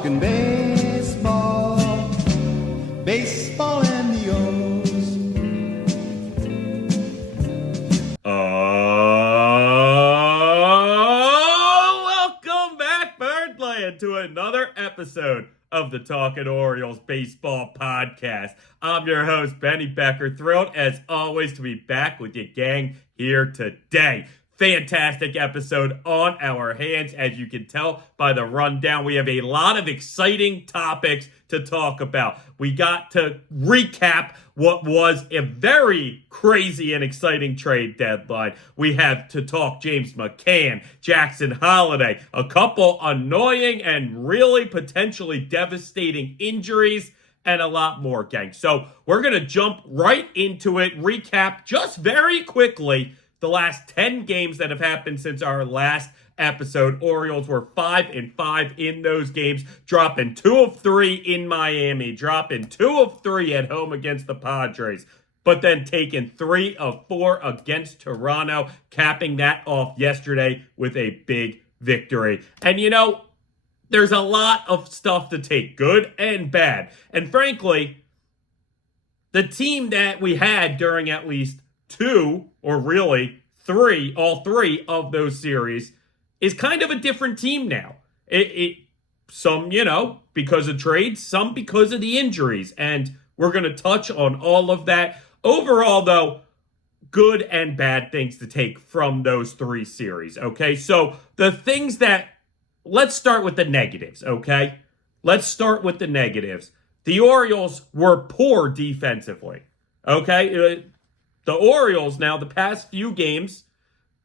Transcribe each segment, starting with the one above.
Talking baseball, baseball and the welcome back, Birdland, to another episode of the Talkin Orioles Baseball Podcast. I'm your host, Benny Becker. Thrilled, as always, to be back with you gang here today. Fantastic episode on our hands. As you can tell by the rundown, we have a lot of exciting topics to talk about. We got to recap what was a very crazy and exciting trade deadline. We have to talk James McCann, Jackson Holliday, a couple annoying and really potentially devastating injuries, and a lot more, gang. So we're going to jump right into it, recap just very quickly the last 10 games that have happened since our last episode. Orioles were 5-5 in those games, dropping 2 of 3 in Miami, dropping 2 of 3 at home against the Padres, but then taking 3 of 4 against Toronto, capping that off yesterday with a big victory. And you know, there's a lot of stuff to take, good and bad. And frankly, the team that we had during at least 2, or really 3, all 3 of those series is kind of a different team now. Some, because of trades, some because of the injuries. And we're going to touch on all of that. Overall, though, good and bad things to take from those 3 series, okay? So the things let's start with the negatives, okay? Let's start with the negatives. The Orioles were poor defensively, okay? The Orioles now, the past few games,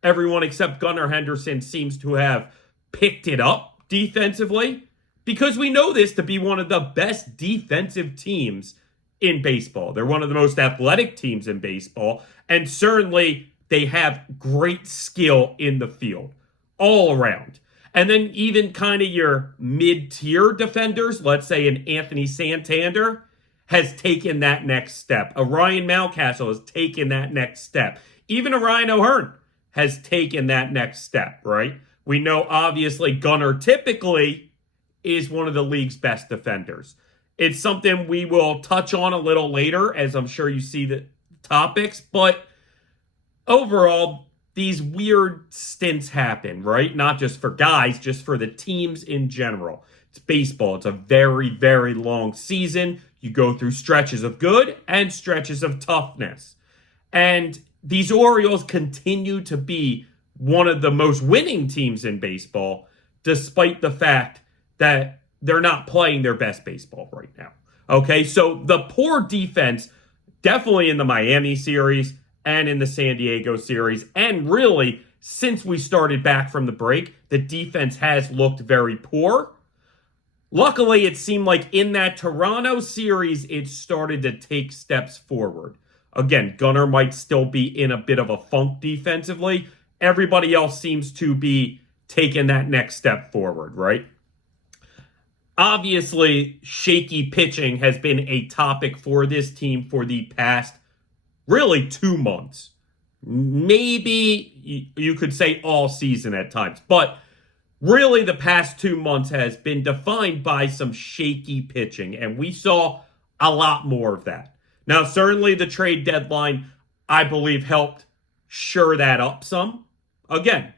everyone except Gunnar Henderson seems to have picked it up defensively, because we know this to be one of the best defensive teams in baseball. They're one of the most athletic teams in baseball, and certainly they have great skill in the field all around. And then even kind of your mid-tier defenders, let's say an Anthony Santander, has taken that next step. A Ryan Mountcastle has taken that next step. Even a Ryan O'Hearn has taken that next step, right? We know, obviously, Gunnar typically is one of the league's best defenders. It's something we will touch on a little later, as I'm sure you see the topics. But overall, these weird stints happen, right? Not just for guys, just for the teams in general. It's baseball. It's a very, very long season. You go through stretches of good and stretches of toughness. And these Orioles continue to be one of the most winning teams in baseball, despite the fact that they're not playing their best baseball right now. Okay, so the poor defense, definitely in the Miami series and in the San Diego series, and really, since we started back from the break, the defense has looked very poor. Luckily, it seemed like in that Toronto series, it started to take steps forward. Again, Gunnar might still be in a bit of a funk defensively. Everybody else seems to be taking that next step forward, right? Obviously, shaky pitching has been a topic for this team for the past, really, 2 months. Maybe you could say all season at times, but really, the past 2 months has been defined by some shaky pitching, and we saw a lot more of that. Now, certainly the trade deadline, I believe, helped shore that up some. Again,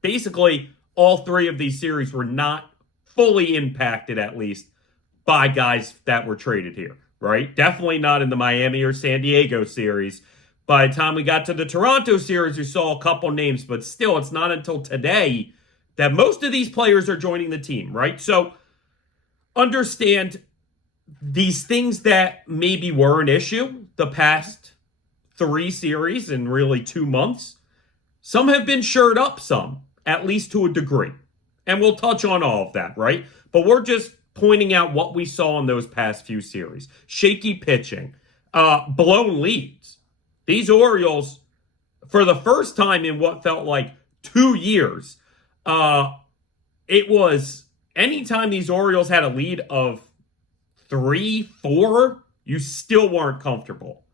basically, all 3 of these series were not fully impacted, at least, by guys that were traded here, right? Definitely not in the Miami or San Diego series. By the time we got to the Toronto series, we saw a couple names, but still, it's not until today that most of these players are joining the team, right? So understand these things that maybe were an issue the past 3 series and really 2 months. Some have been shored up some, at least to a degree. And we'll touch on all of that, right? But we're just pointing out what we saw in those past few series. Shaky pitching, blown leads. These Orioles, for the first time in what felt like 2 years, it was anytime these Orioles had a lead of 3, 4, you still weren't comfortable.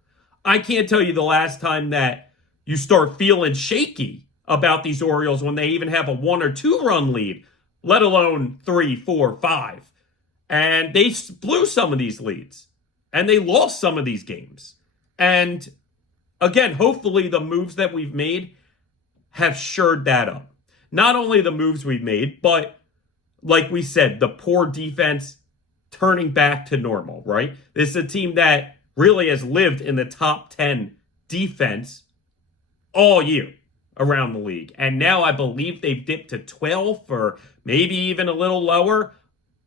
I can't tell you the last time that you start feeling shaky about these Orioles when they even have a 1 or 2 run lead. let alone 3, 4, 5. And they blew some of these leads. And they lost some of these games. And again, hopefully the moves that we've made have shored that up. Not only the moves we've made, but like we said, the poor defense turning back to normal, right? This is a team that really has lived in the top 10 defense all year around the league. And now I believe they've dipped to 12 or maybe even a little lower.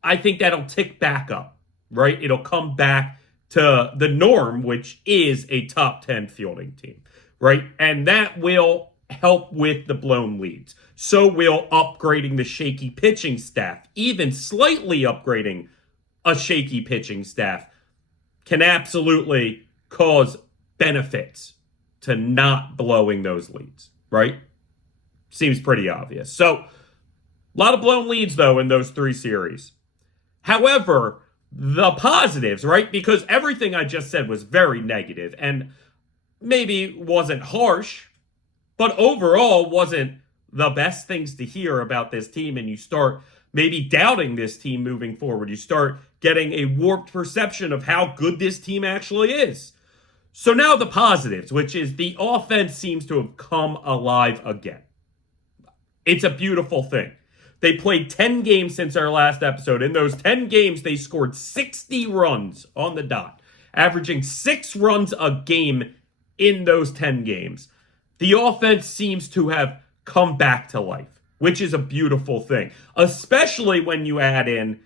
I think that'll tick back up, right? It'll come back to the norm, which is a top 10 fielding team, right? And that will help with the blown leads. So will upgrading the shaky pitching staff, even slightly upgrading a shaky pitching staff, can absolutely cause benefits to not blowing those leads, right? Seems pretty obvious. So, a lot of blown leads, though, in those 3 series. However, the positives, right? Because everything I just said was very negative and maybe wasn't harsh, but overall wasn't the best things to hear about this team, and you start maybe doubting this team moving forward. You start getting a warped perception of how good this team actually is. So now the positives, which is the offense seems to have come alive again. It's a beautiful thing. They played 10 games since our last episode. In those 10 games, they scored 60 runs on the dot, averaging 6 runs a game in those 10 games. The offense seems to have come back to life, which is a beautiful thing, especially when you add in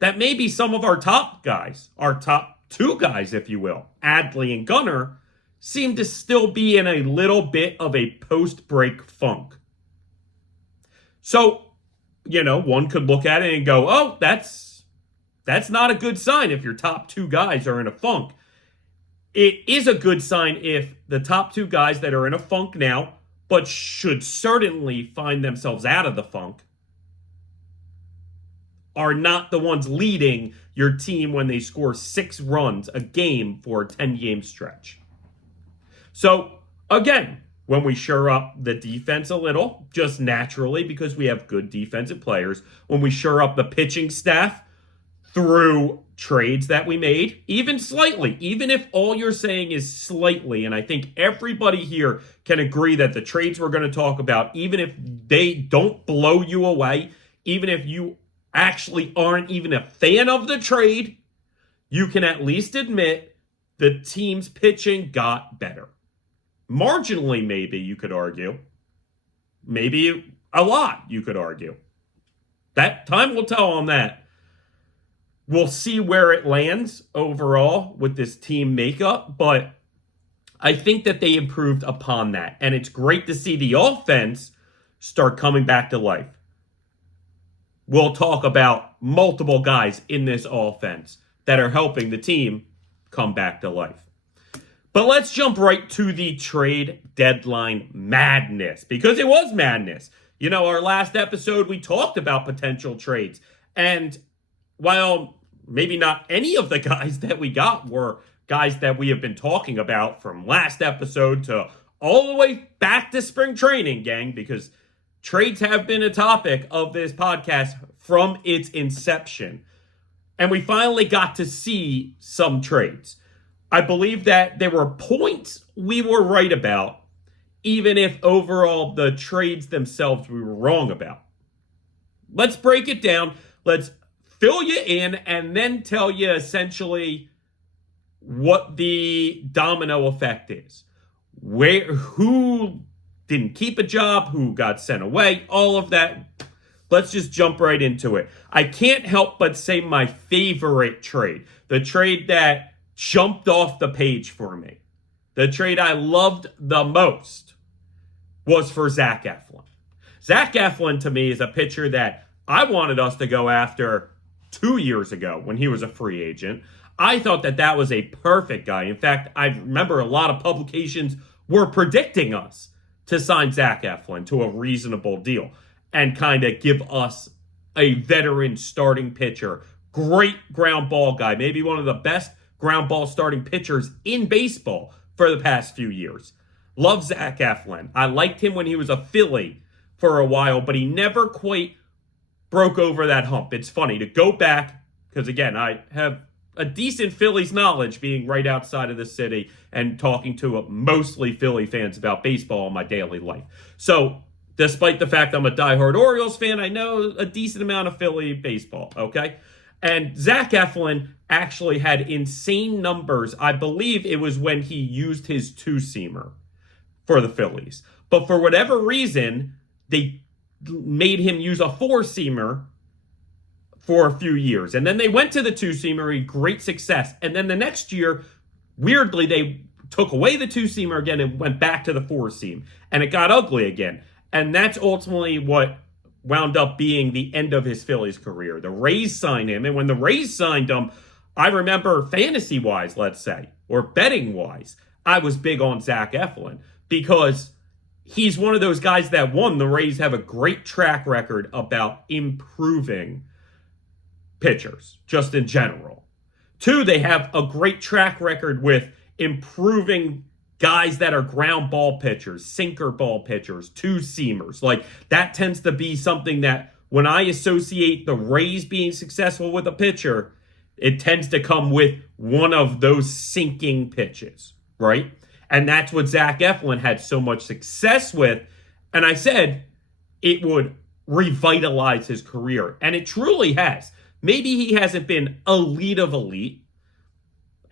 that maybe some of our top guys, our top 2 guys, if you will, Adley and Gunnar, seem to still be in a little bit of a post-break funk. So, one could look at it and go, oh, that's not a good sign if your top 2 guys are in a funk. It is a good sign if the top 2 guys that are in a funk now, but should certainly find themselves out of the funk, are not the ones leading your team when they score 6 runs a game for a 10-game stretch. So, again, when we shore up the defense a little, just naturally because we have good defensive players, when we shore up the pitching staff through trades that we made, even slightly, even if all you're saying is slightly, and I think everybody here can agree that the trades we're going to talk about, even if they don't blow you away, even if you actually aren't even a fan of the trade, you can at least admit the team's pitching got better. Marginally, maybe, you could argue. Maybe a lot, you could argue. That time will tell on that. We'll see where it lands overall with this team makeup, but I think that they improved upon that. And it's great to see the offense start coming back to life. We'll talk about multiple guys in this offense that are helping the team come back to life. But let's jump right to the trade deadline madness, because it was madness. Our last episode, we talked about potential trades. And while maybe not any of the guys that we got were guys that we have been talking about from last episode to all the way back to spring training, gang, because trades have been a topic of this podcast from its inception. And we finally got to see some trades. I believe that there were points we were right about, even if overall the trades themselves we were wrong about. Let's break it down. Let's fill you in and then tell you essentially what the domino effect is. Who didn't keep a job, who got sent away, all of that. Let's just jump right into it. I can't help but say my favorite trade, the trade that jumped off the page for me, the trade I loved the most, was for Zach Eflin. Zach Eflin, to me, is a pitcher that I wanted us to go after 2 years ago when he was a free agent. I thought that was a perfect guy. In fact, I remember a lot of publications were predicting us to sign Zach Eflin to a reasonable deal and kind of give us a veteran starting pitcher, great ground ball guy, maybe one of the best ground ball starting pitchers in baseball for the past few years. Love Zach Eflin. I liked him when he was a Philly for a while, but he never quite broke over that hump. It's funny to go back, because again, I have a decent Phillies knowledge being right outside of the city and talking to mostly Philly fans about baseball in my daily life. So despite the fact I'm a diehard Orioles fan, I know a decent amount of Philly baseball, okay? And Zach Eflin actually had insane numbers. I believe it was when he used his two-seamer for the Phillies. But for whatever reason, they made him use a four-seamer for a few years. And then they went to the two-seamer, great success. And then the next year, weirdly, they took away the two-seamer again and went back to the four-seam. And it got ugly again. And that's ultimately what wound up being the end of his Phillies career. The Rays signed him. And when the Rays signed him, I remember fantasy-wise, let's say, or betting-wise, I was big on Zach Eflin because he's one of those guys that, one, the Rays have a great track record about improving pitchers, just in general. Two, they have a great track record with improving guys that are ground ball pitchers, sinker ball pitchers, two-seamers. Like, that tends to be something that when I associate the Rays being successful with a pitcher, it tends to come with one of those sinking pitches, right? And that's what Zach Eflin had so much success with. And I said it would revitalize his career. And it truly has. Maybe he hasn't been elite of elite.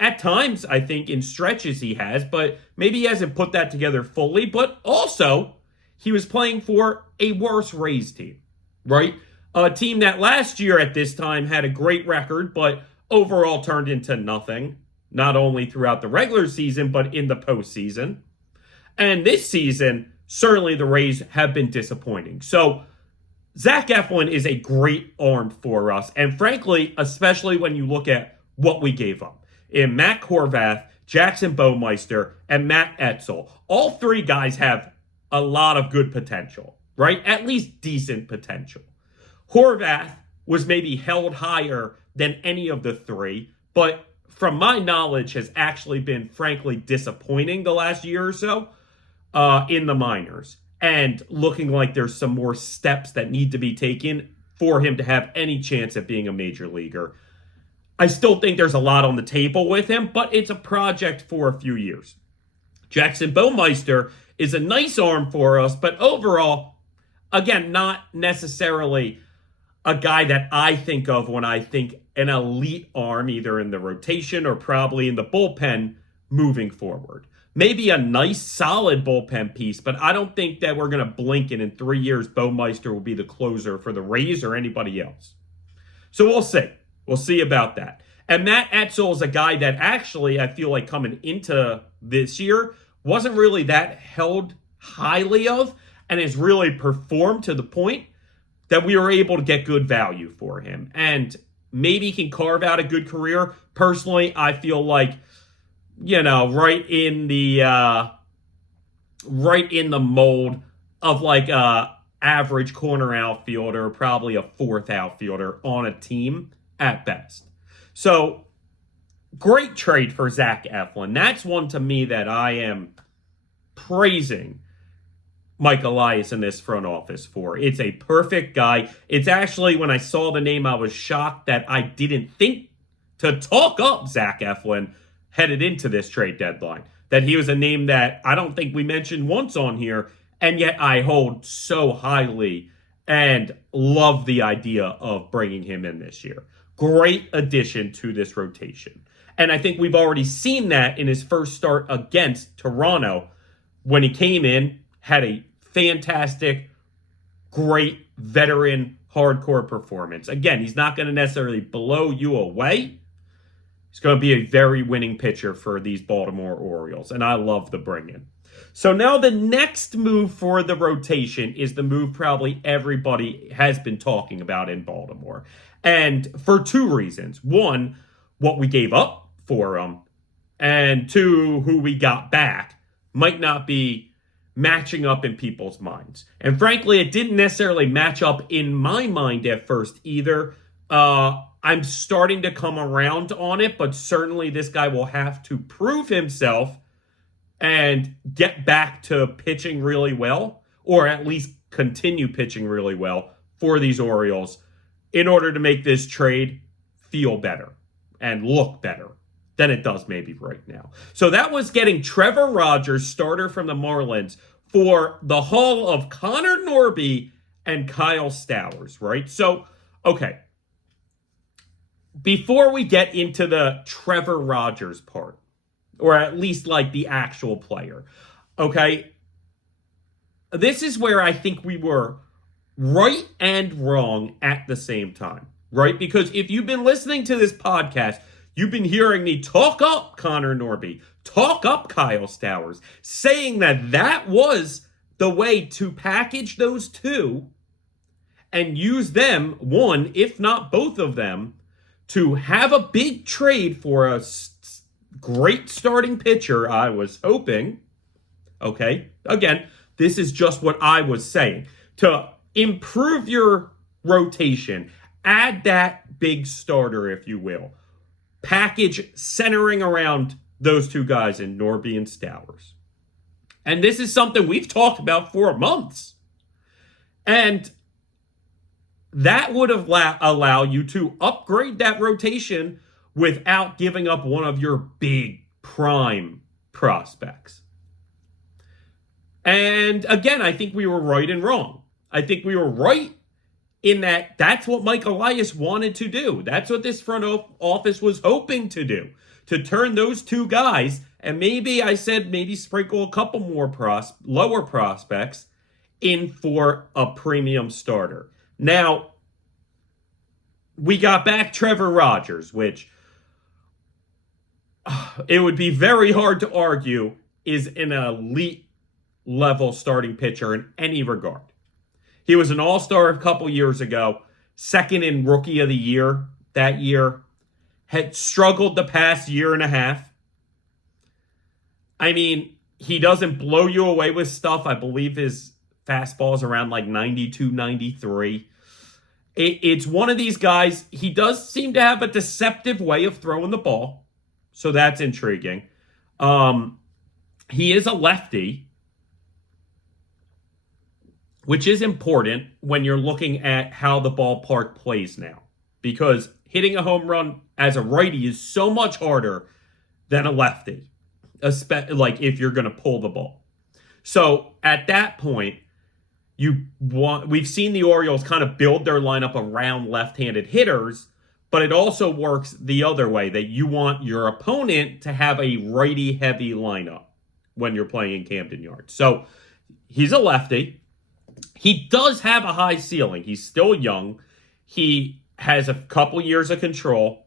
At times, I think, in stretches he has, but maybe he hasn't put that together fully. But also, he was playing for a worse Rays team, right? A team that last year at this time had a great record, but overall turned into nothing, not only throughout the regular season, but in the postseason. And this season, certainly the Rays have been disappointing. So Zach Eflin is a great arm for us. And frankly, especially when you look at what we gave up. In Matt Horvath, Jackson Baumeister, and Matt Etzel. All three guys have a lot of good potential, right? At least decent potential. Horvath was maybe held higher than any of the three, but from my knowledge has actually been frankly disappointing the last year or so in the minors. And looking like there's some more steps that need to be taken for him to have any chance at being a major leaguer. I still think there's a lot on the table with him, but it's a project for a few years. Jackson Baumeister is a nice arm for us, but overall, again, not necessarily a guy that I think of when I think an elite arm, either in the rotation or probably in the bullpen moving forward. Maybe a nice, solid bullpen piece, but I don't think that we're going to blink and in 3 years, Baumeister will be the closer for the Rays or anybody else. So we'll see. We'll see about that. And Matt Etzel is a guy that actually, I feel like coming into this year, wasn't really that held highly of and has really performed to the point that we were able to get good value for him. And maybe he can carve out a good career. Personally, I feel like, right in the mold of like a average corner outfielder, probably a fourth outfielder on a team at best. So great trade for Zach Eflin. That's one to me that I am praising Mike Elias in this front office for. It's a perfect guy. It's actually, when I saw the name, I was shocked that I didn't think to talk up Zach Eflin headed into this trade deadline. That he was a name that I don't think we mentioned once on here, and yet I hold so highly and love the idea of bringing him in this year. Great addition to this rotation. And I think we've already seen that in his first start against Toronto when he came in, had a fantastic, great veteran hardcore performance. Again, he's not going to necessarily blow you away. He's going to be a very winning pitcher for these Baltimore Orioles, and I love the bring-in. So now the next move for the rotation is the move probably everybody has been talking about in Baltimore. And for two reasons. One, what we gave up for him, and two, who we got back might not be matching up in people's minds. And frankly, it didn't necessarily match up in my mind at first either. I'm starting to come around on it, but certainly this guy will have to prove himself and get back to pitching really well, or at least continue pitching really well for these Orioles in order to make this trade feel better and look better than it does maybe right now. So that was getting Trevor Rogers, starter from the Marlins, for the haul of Connor Norby and Kyle Stowers, right? So, okay. Before we get into the Trevor Rogers part, or at least like the actual player, okay, this is where I think we were right and wrong at the same time, right? Because if you've been listening to this podcast, you've been hearing me talk up Connor Norby, talk up Kyle Stowers, saying that that was the way to package those two and use them, one, if not both of them, to have a big trade for a great starting pitcher, I was hoping. Okay, again, this is just what I was saying. To improve your rotation, add that big starter, if you will. Package centering around those two guys in Norby and Stowers. And this is something we've talked about for months. And that would have allow you to upgrade that rotation without giving up one of your big prime prospects. And again, I think we were right and wrong. I think we were right in that that's what Mike Elias wanted to do. That's what this front office was hoping to do, to turn those two guys, and maybe I said maybe sprinkle a couple more lower prospects in for a premium starter. Now, we got back Trevor Rogers, which it would be very hard to argue is an elite level starting pitcher in any regard. He was an all-star a couple years ago, second in Rookie of the Year that year, had struggled the past year and a half. I mean, he doesn't blow you away with stuff. I believe his fastball is around like 92, 93. It's one of these guys, he does seem to have a deceptive way of throwing the ball, so that's intriguing. He is a lefty, which is important when you're looking at how the ballpark plays now. Because hitting a home run as a righty is so much harder than a lefty, like if you're going to pull the ball. So at that point, we've seen the Orioles kind of build their lineup around left-handed hitters, but it also works the other way, that you want your opponent to have a righty-heavy lineup when you're playing in Camden Yards. So he's a lefty. He does have a high ceiling. He's still young. He has a couple years of control.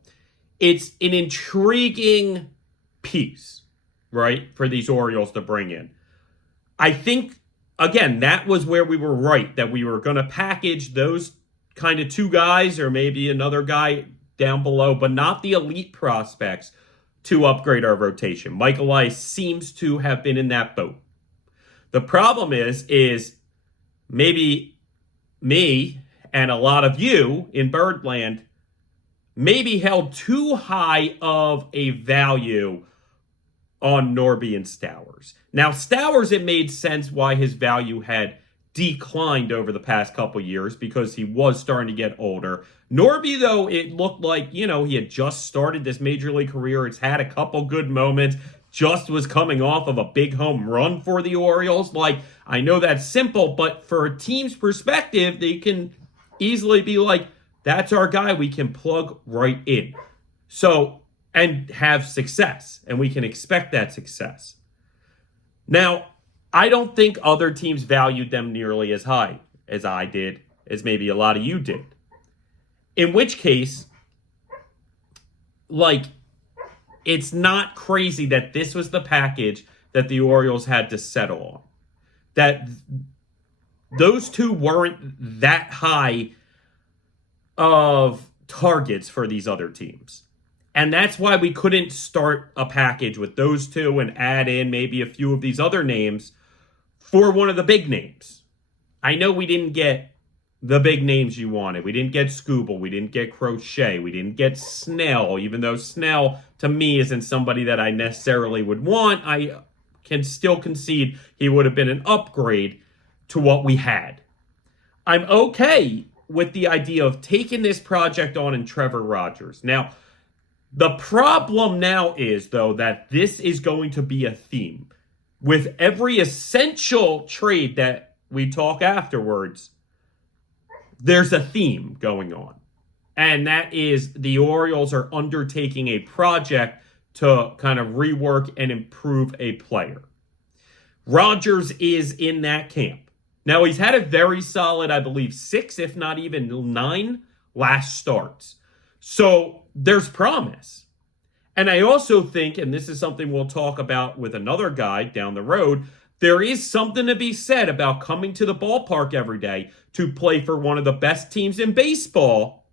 It's an intriguing piece, right, for these Orioles to bring in. I think, again, that was where we were right, that we were going to package those kind of two guys or maybe another guy down below, but not the elite prospects to upgrade our rotation. Mike Elias seems to have been in that boat. The problem is maybe me and a lot of you in Birdland maybe held too high of a value on Norby and Stowers. Now, Stowers, it made sense why his value had declined over the past couple years because he was starting to get older. Norby, though, it looked like, he had just started this major league career. It's had a couple good moments. Just was coming off of a big home run for the Orioles. Like, I know that's simple, but for a team's perspective, they can easily be like, that's our guy. We can plug right in. So, and have success. And we can expect that success. Now, I don't think other teams valued them nearly as high as I did, as maybe a lot of you did. In which case, it's not crazy that this was the package that the Orioles had to settle on. That those two weren't that high of targets for these other teams. And that's why we couldn't start a package with those two and add in maybe a few of these other names for one of the big names. I know we didn't get the big names you wanted. We didn't get Scooble. We didn't get Crochet. We didn't get Snell, even though Snell, to me, isn't somebody that I necessarily would want. I can still concede he would have been an upgrade to what we had. I'm okay with the idea of taking this project on in Trevor Rogers. Now, the problem now is, though, that this is going to be a theme. With every essential trade that we talk afterwards, there's a theme going on. And that is the Orioles are undertaking a project to kind of rework and improve a player. Rogers is in that camp. Now, he's had a very solid, I believe, 6, if not even 9 last starts. So there's promise. And I also think, and this is something we'll talk about with another guy down the road, there is something to be said about coming to the ballpark every day to play for one of the best teams in baseball,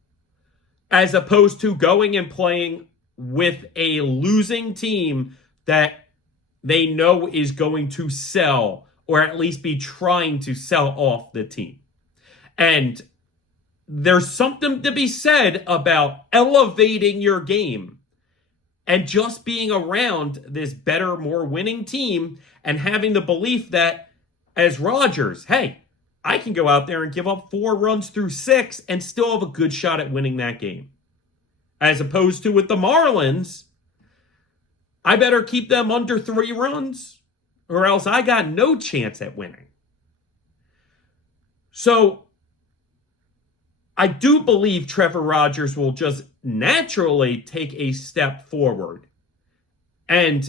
as opposed to going and playing with a losing team that they know is going to sell, or at least be trying to sell off the team. And there's something to be said about elevating your game and just being around this better, more winning team and having the belief that, as Rogers, hey, I can go out there and give up 4 runs through 6 and still have a good shot at winning that game. As opposed to with the Marlins, I better keep them under 3 runs or else I got no chance at winning. So I do believe Trevor Rogers will just naturally take a step forward and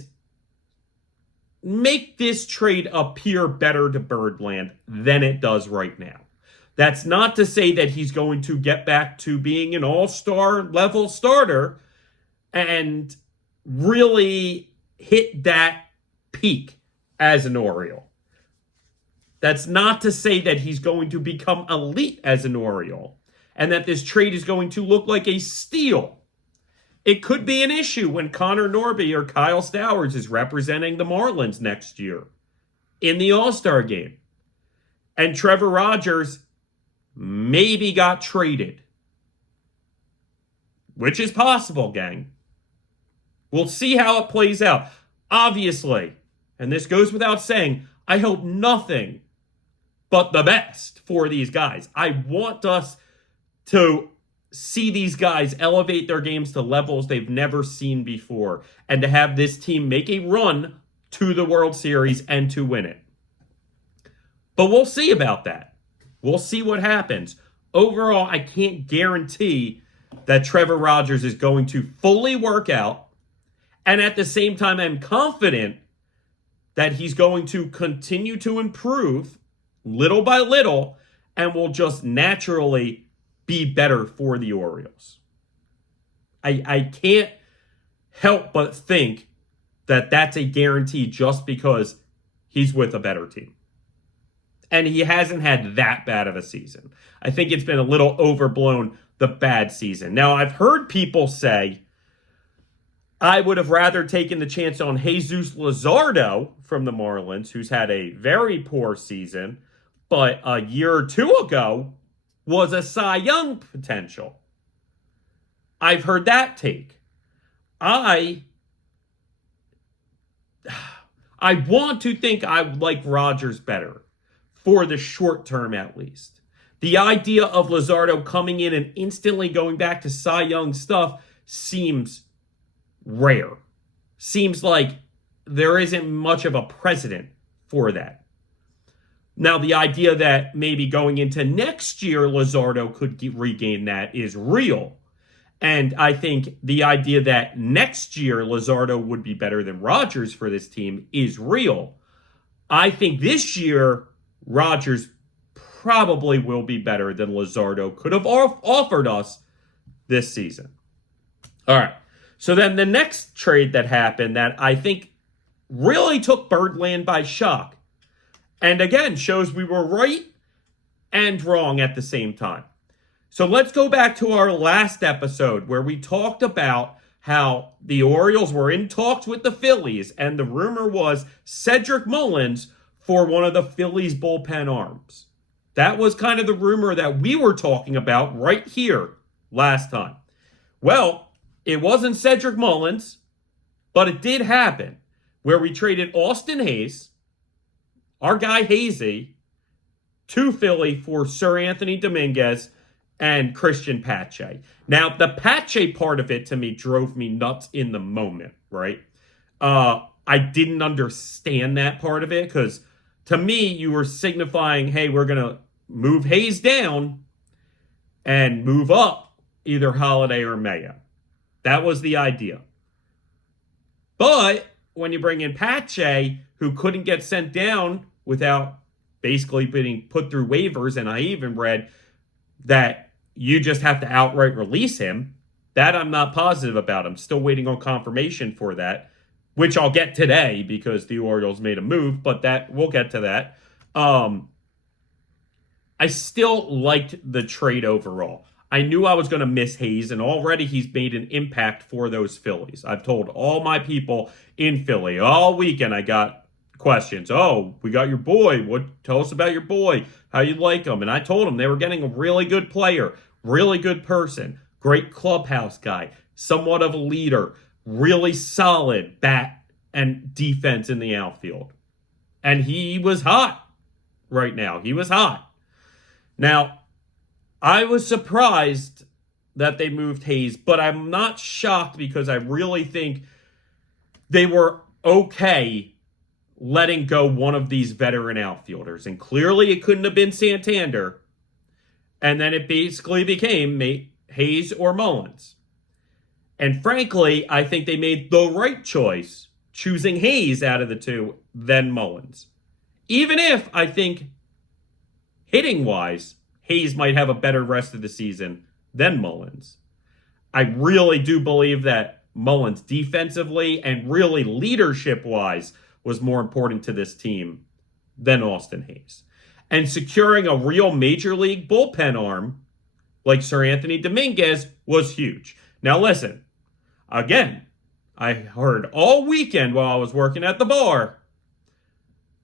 make this trade appear better to Birdland than it does right now. That's not to say that he's going to get back to being an all-star level starter and really hit that peak as an Oriole. That's not to say that he's going to become elite as an Oriole and that this trade is going to look like a steal. It could be an issue when Connor Norby or Kyle Stowers is representing the Marlins next year in the All-Star game. And Trevor Rogers maybe got traded. Which is possible, gang. We'll see how it plays out. Obviously, and this goes without saying, I hope nothing but the best for these guys. I want us to see these guys elevate their games to levels they've never seen before and to have this team make a run to the World Series and to win it. But we'll see about that. We'll see what happens. Overall, I can't guarantee that Trevor Rogers is going to fully work out. And at the same time, I'm confident that he's going to continue to improve little by little and will just naturally be better for the Orioles. I can't help but think that that's a guarantee just because he's with a better team. And he hasn't had that bad of a season. I think it's been a little overblown, the bad season. Now, I've heard people say, I would have rather taken the chance on Jesus Luzardo from the Marlins, who's had a very poor season, but a year or 2 ago was a Cy Young potential. I've heard that take. I want to think I like Rogers better, for the short term at least. The idea of Luzardo coming in and instantly going back to Cy Young stuff seems rare. Seems like there isn't much of a precedent for that. Now, the idea that maybe going into next year, Luzardo could regain that is real. And I think the idea that next year, Luzardo would be better than Rogers for this team is real. I think this year, Rogers probably will be better than Luzardo could have offered us this season. All right. So then the next trade that happened that I think really took Birdland by shock, and again, shows we were right and wrong at the same time. So let's go back to our last episode where we talked about how the Orioles were in talks with the Phillies, and the rumor was Cedric Mullins for one of the Phillies' bullpen arms. That was kind of the rumor that we were talking about right here last time. Well, it wasn't Cedric Mullins, but it did happen, where we traded Austin Hayes, our guy Hazy, to Philly for Sir Anthony Dominguez and Christian Pache. Now, the Pache part of it to me drove me nuts in the moment, right? I didn't understand that part of it because to me, you were signifying, hey, we're going to move Hayes down and move up either Holliday or Mayo. That was the idea. But when you bring in Pache, who couldn't get sent down without basically being put through waivers, and I even read that you just have to outright release him, that I'm not positive about. I'm still waiting on confirmation for that, which I'll get today because the Orioles made a move, but that we'll get to that. I still liked the trade overall. I knew I was going to miss Hayes, and already he's made an impact for those Phillies. I've told all my people in Philly all weekend. I got questions. Oh, we got your boy. Tell us about your boy. How you like him? And I told them they were getting a really good player, really good person, great clubhouse guy, somewhat of a leader, really solid bat and defense in the outfield. And he was hot right now. He was hot. Now, I was surprised that they moved Hayes, but I'm not shocked because I really think they were okay letting go one of these veteran outfielders. And clearly it couldn't have been Santander. And then it basically became Hayes or Mullins. And frankly, I think they made the right choice choosing Hayes out of the two, then Mullins. Even if I think hitting-wise, Hayes might have a better rest of the season than Mullins. I really do believe that Mullins defensively and really leadership-wise was more important to this team than Austin Hayes. And securing a real major league bullpen arm like Sir Anthony Dominguez was huge. Now listen, again, I heard all weekend while I was working at the bar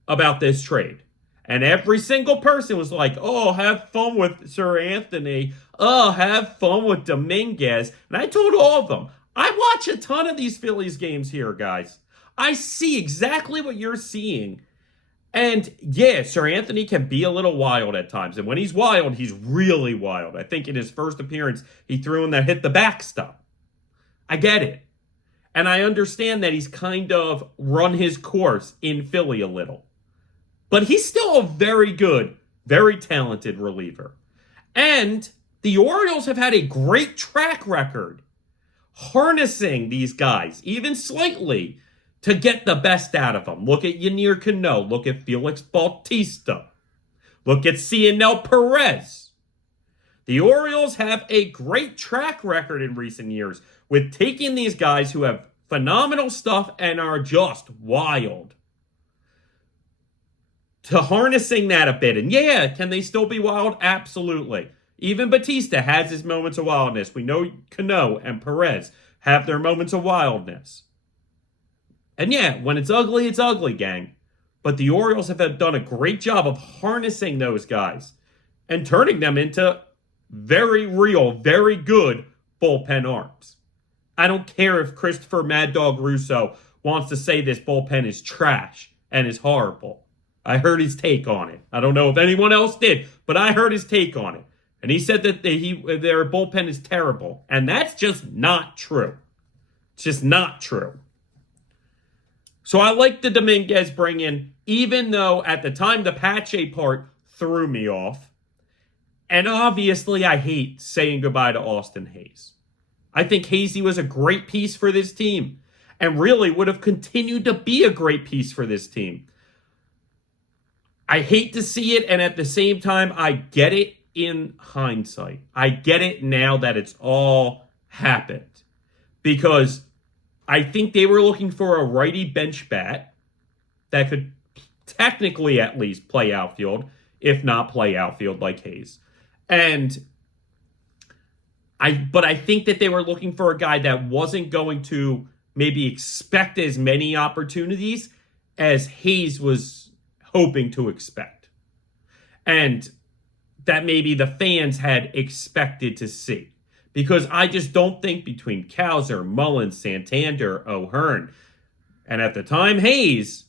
about this trade. And every single person was like, oh, have fun with Sir Anthony. Oh, have fun with Dominguez. And I told all of them, I watch a ton of these Phillies games here, guys. I see exactly what you're seeing. And yeah, Sir Anthony can be a little wild at times. And when he's wild, he's really wild. I think in his first appearance, he threw in that hit the backstop. I get it. And I understand that he's kind of run his course in Philly a little. But he's still a very good, very talented reliever. And the Orioles have had a great track record harnessing these guys, even slightly, to get the best out of them. Look at Yanier Cano. Look at Felix Bautista. Look at Cionel Perez. The Orioles have a great track record in recent years with taking these guys who have phenomenal stuff and are just wild, to harnessing that a bit. And yeah, can they still be wild? Absolutely. Even Bautista has his moments of wildness. We know Cano and Perez have their moments of wildness. And yeah, when it's ugly, gang. But the Orioles have done a great job of harnessing those guys and turning them into very real, very good bullpen arms. I don't care if Christopher Mad Dog Russo wants to say this bullpen is trash and is horrible. I heard his take on it. I don't know if anyone else did, but I heard his take on it. And he said that their bullpen is terrible. And that's just not true. It's just not true. So I like the Dominguez bring-in, even though at the time the Pache part threw me off. And obviously I hate saying goodbye to Austin Hayes. I think Hazy was a great piece for this team and really would have continued to be a great piece for this team. I hate to see it, and at the same time, I get it in hindsight. I get it now that it's all happened. Because I think they were looking for a righty bench bat that could technically at least play outfield, if not play outfield like Hayes. But I think that they were looking for a guy that wasn't going to maybe expect as many opportunities as Hayes was hoping to expect. And that maybe the fans had expected to see. Because I just don't think between Cowser, Mullins, Santander, O'Hearn, and at the time Hayes,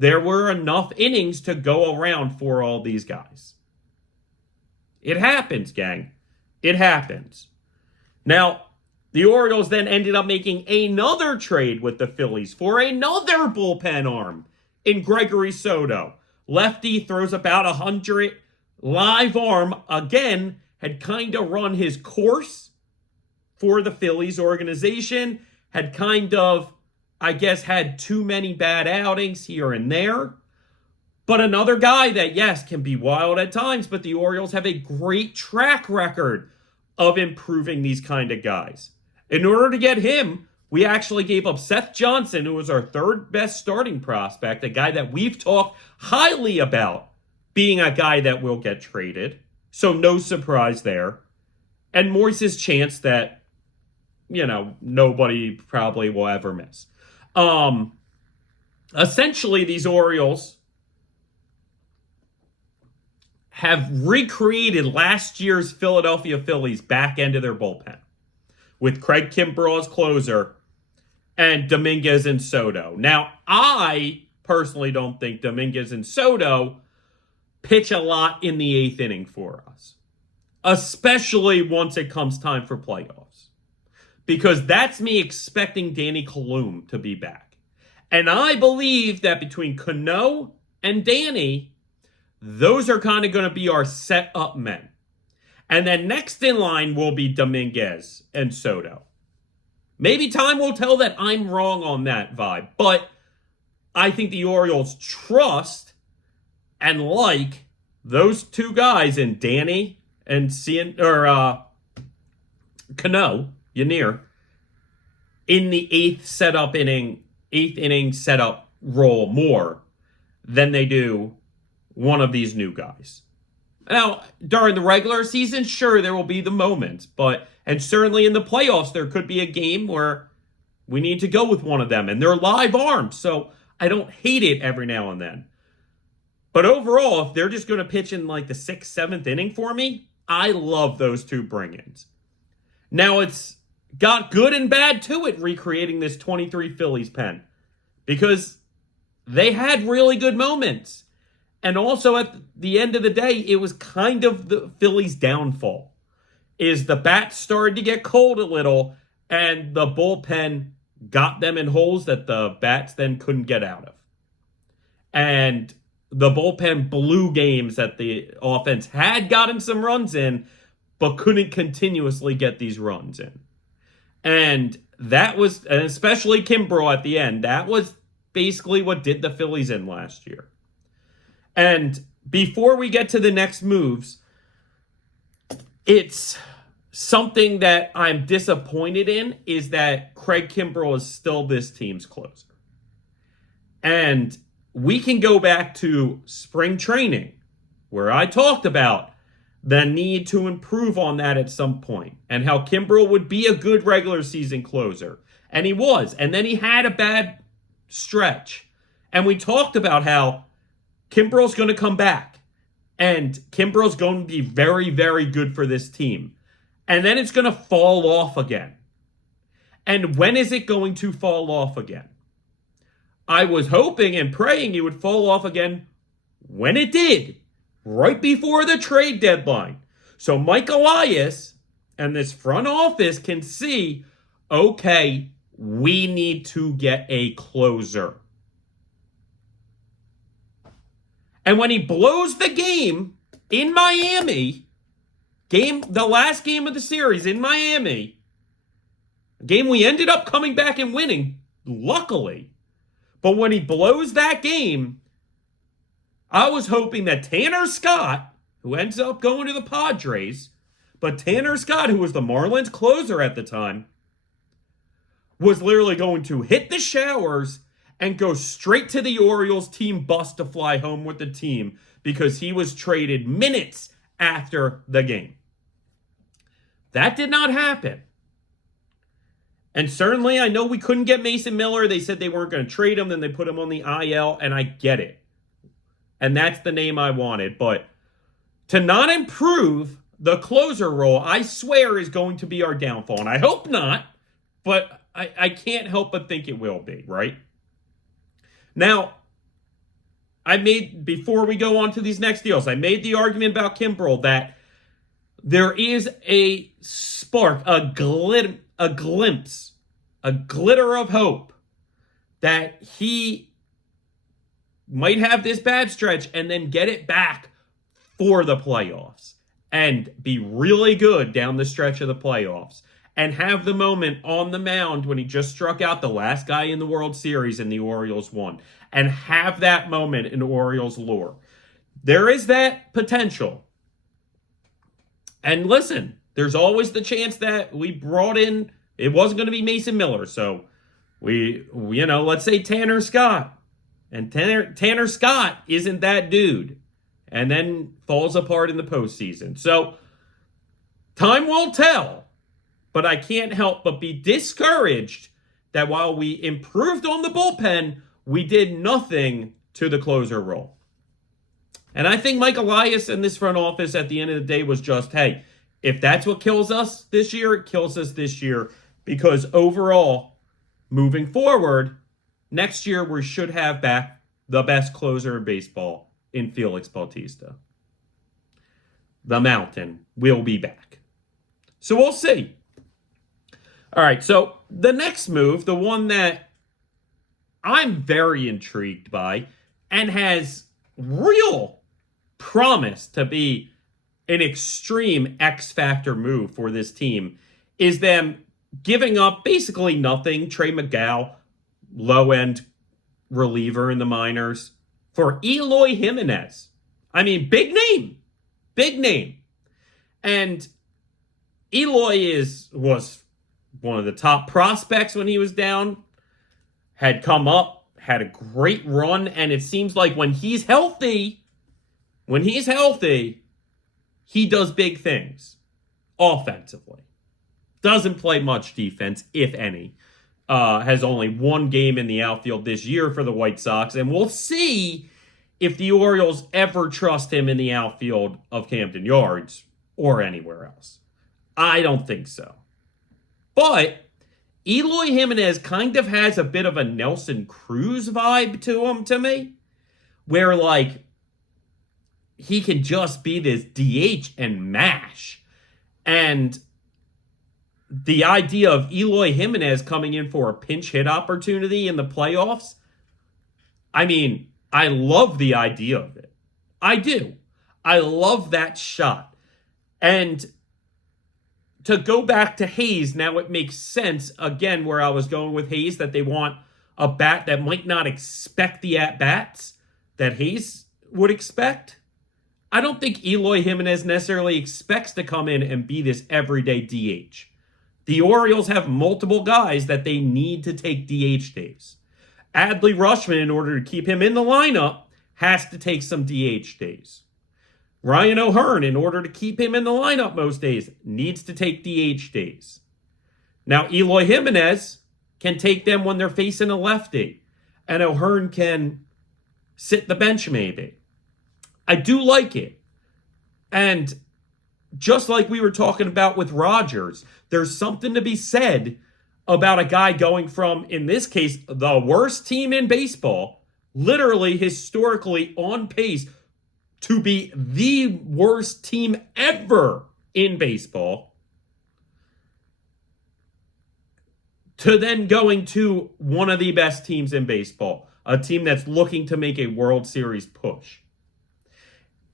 there were enough innings to go around for all these guys. It happens, gang. It happens. Now, the Orioles then ended up making another trade with the Phillies for another bullpen arm in Gregory Soto. Lefty throws about 100. Live arm, again, had kind of run his course for the Phillies organization. Had kind of, I guess, had too many bad outings here and there. But another guy that, yes, can be wild at times, but the Orioles have a great track record of improving these kind of guys. In order to get him, we actually gave up Seth Johnson, who was our third best starting prospect, a guy that we've talked highly about being a guy that will get traded. So no surprise there. And Moises Chance that, nobody probably will ever miss. Essentially, these Orioles have recreated last year's Philadelphia Phillies back end of their bullpen with Craig Kimbrell as closer and Dominguez and Soto. Now, I personally don't think Dominguez and Soto pitch a lot in the eighth inning for us, especially once it comes time for playoffs, because that's me expecting Danny Colum to be back. And I believe that between Cano and Danny, those are kind of going to be our set-up men. And then next in line will be Dominguez and Soto. Maybe time will tell that I'm wrong on that vibe, but I think the Orioles trust and like those two guys in Danny and Cano, Yanir, in the eighth inning setup role more than they do one of these new guys. Now, during the regular season, sure, there will be the moments, and certainly in the playoffs, there could be a game where we need to go with one of them, and they're live arms, so I don't hate it every now and then. But overall, if they're just going to pitch in like the 6th, 7th inning for me, I love those two bring-ins. Now, it's got good and bad to it recreating this 23 Phillies pen, because they had really good moments. And also at the end of the day, it was kind of the Phillies' downfall. Is the bats started to get cold a little, and the bullpen got them in holes that the bats then couldn't get out of. And the bullpen blew games that the offense had gotten some runs in, but couldn't continuously get these runs in. And that was, and especially Kimbrell at the end, that was basically what did the Phillies in last year. And before we get to the next moves, it's something that I'm disappointed in is that Craig Kimbrell is still this team's closer. And we can go back to spring training, where I talked about the need to improve on that at some point, and how Kimbrell would be a good regular season closer. And he was. And then he had a bad stretch. And we talked about how Kimbrell's going to come back, and Kimbrell's going to be very, very good for this team. And then it's going to fall off again. And when is it going to fall off again? I was hoping and praying it would fall off again when it did, right before the trade deadline. So Mike Elias and this front office can see, okay, we need to get a closer. And when he blows the game in Miami, the last game of the series in Miami, a game we ended up coming back and winning, luckily. But when he blows that game, I was hoping that Tanner Scott, who ends up going to the Padres, but Tanner Scott, who was the Marlins closer at the time, was literally going to hit the showers and go straight to the Orioles team bus to fly home with the team because he was traded minutes after the game. That did not happen. And certainly, I know we couldn't get Mason Miller. They said they weren't going to trade him, then they put him on the IL, and I get it. And that's the name I wanted. But to not improve the closer role, I swear, is going to be our downfall. And I hope not, but I can't help but think it will be, right? Now, before we go on to these next deals, I made the argument about Kimbrell that there is a spark, a glimpse, a glitter of hope that he might have this bad stretch and then get it back for the playoffs and be really good down the stretch of the playoffs and have the moment on the mound when he just struck out the last guy in the World Series and the Orioles won, and have that moment in Orioles lore. There is that potential. And listen, there's always the chance that we brought in, it wasn't going to be Mason Miller, so let's say Tanner Scott. And Tanner Scott isn't that dude. And then falls apart in the postseason. So, time will tell. But I can't help but be discouraged that while we improved on the bullpen, we did nothing to the closer role. And I think Mike Elias and this front office at the end of the day was just, hey, if that's what kills us this year, it kills us this year. Because overall, moving forward, next year we should have back the best closer in baseball in Felix Bautista. The Mountain will be back. So we'll see. All right, so the next move, the one that I'm very intrigued by and has real promise to be an extreme X-factor move for this team, is them giving up basically nothing, Trey McGow, low-end reliever in the minors, for Eloy Jimenez. I mean, big name. And Eloy was one of the top prospects when he was down, had come up, had a great run, and it seems like when he's healthy, he does big things offensively. Doesn't play much defense, if any. Has only one game in the outfield this year for the White Sox, and we'll see if the Orioles ever trust him in the outfield of Camden Yards or anywhere else. I don't think so. But Eloy Jimenez kind of has a bit of a Nelson Cruz vibe to him, to me, where, like, he can just be this DH and mash. And the idea of Eloy Jimenez coming in for a pinch hit opportunity in the playoffs, I mean, I love the idea of it. I do. I love that shot. And to go back to Hayes, now it makes sense, again, where I was going with Hayes, that they want a bat that might not expect the at-bats that Hayes would expect. I don't think Eloy Jimenez necessarily expects to come in and be this everyday DH. The Orioles have multiple guys that they need to take DH days. Adley Rutschman, in order to keep him in the lineup, has to take some DH days. Ryan O'Hearn, in order to keep him in the lineup most days, needs to take DH days. Now, Eloy Jimenez can take them when they're facing a lefty, and O'Hearn can sit the bench maybe. I do like it. And just like we were talking about with Rodgers, there's something to be said about a guy going from, in this case, the worst team in baseball, literally historically on pace to be the worst team ever in baseball, to then going to one of the best teams in baseball, a team that's looking to make a World Series push.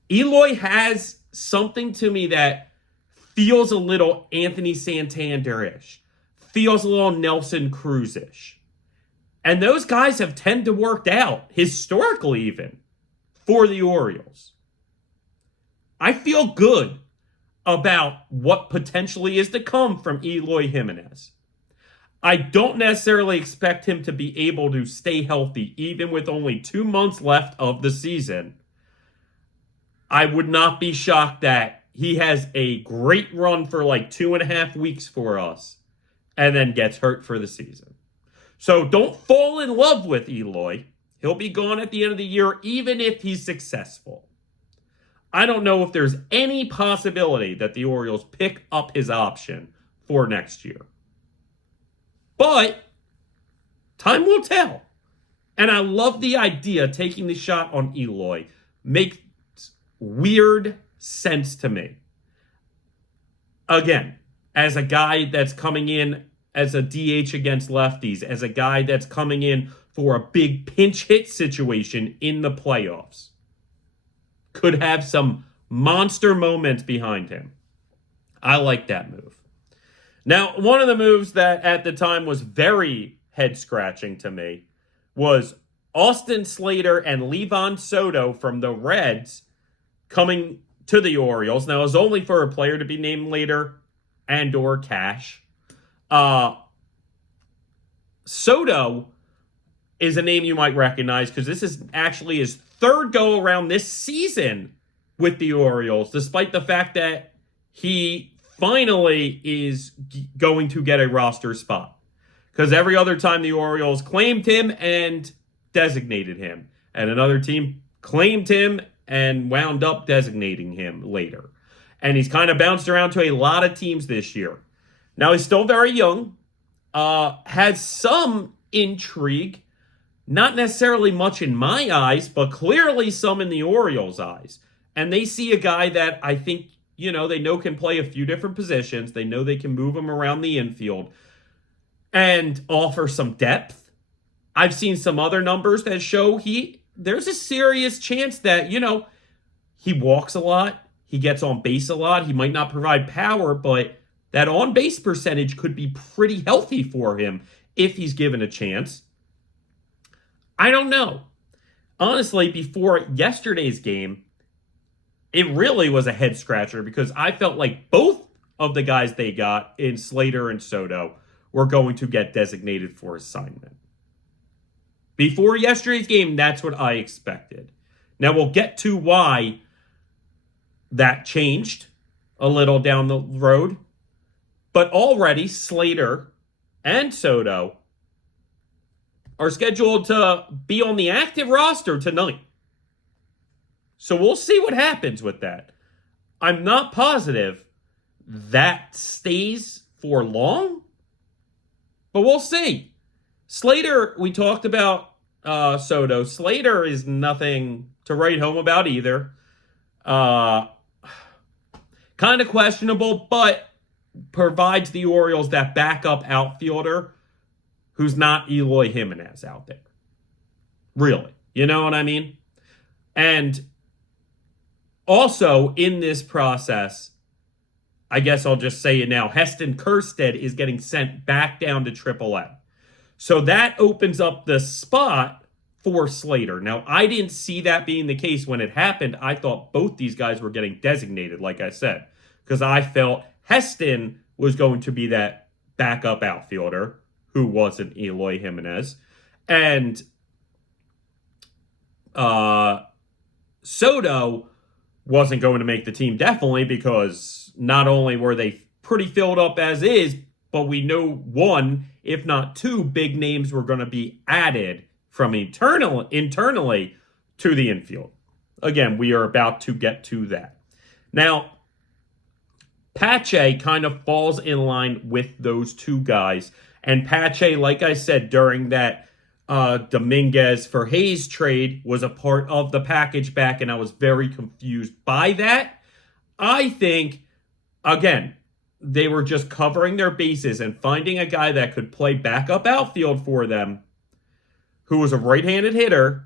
Eloy has something to me that feels a little Anthony Santander-ish, feels a little Nelson Cruz-ish. And those guys have tended to work out, historically even, for the Orioles. I feel good about what potentially is to come from Eloy Jimenez. I don't necessarily expect him to be able to stay healthy, even with only 2 months left of the season. I would not be shocked that he has a great run for like 2.5 weeks for us and then gets hurt for the season. So don't fall in love with Eloy. He'll be gone at the end of the year, even if he's successful. I don't know if there's any possibility that the Orioles pick up his option for next year. But time will tell. And I love the idea taking the shot on Eloy. Makes weird sense to me. again, as a guy that's coming in as a DH against lefties, as a guy that's coming in for a big pinch hit situation in the playoffs, could have some monster moments behind him. I like that move. Now, one of the moves that at the time was very head-scratching to me was Austin Slater and Livan Soto from the Reds coming to the Orioles. Now, it was only for a player to be named later and or cash. Soto is a name you might recognize because this is actually his third go-around this season with the Orioles, despite the fact that he finally is going to get a roster spot. Because every other time the Orioles claimed him and designated him, and another team claimed him and wound up designating him later. And he's kind of bounced around to a lot of teams this year. Now, he's still very young, has some intrigue, not necessarily much in my eyes, but clearly some in the Orioles' eyes. And they see a guy that I think, they know can play a few different positions. They know they can move him around the infield and offer some depth. I've seen some other numbers that show there's a serious chance that, he walks a lot. He gets on base a lot. He might not provide power, but that on base percentage could be pretty healthy for him if he's given a chance. I don't know. Honestly, before yesterday's game, it really was a head scratcher because I felt like both of the guys they got in Slater and Soto were going to get designated for assignment. Before yesterday's game, that's what I expected. Now we'll get to why that changed a little down the road. But already Slater and Soto are scheduled to be on the active roster tonight. So we'll see what happens with that. I'm not positive that stays for long, but we'll see. Slater, we talked about Soto. Slater is nothing to write home about either. Kind of questionable, but provides the Orioles that backup outfielder who's not Eloy Jimenez out there. Really. You know what I mean? And also, in this process, I guess I'll just say it now, Heston Kjerstad is getting sent back down to AAA. So that opens up the spot for Slater. Now, I didn't see that being the case when it happened. I thought both these guys were getting designated, like I said, because I felt Heston was going to be that backup outfielder who wasn't Eloy Jimenez. And Soto wasn't going to make the team, definitely, because not only were they pretty filled up as is, but we know one, if not two, big names were going to be added from internally to the infield. Again, we are about to get to that. Now, Pache kind of falls in line with those two guys. And Pache, like I said, during that Dominguez for Hayes trade was a part of the package back, and I was very confused by that. I think, again, they were just covering their bases and finding a guy that could play backup outfield for them, who was a right-handed hitter,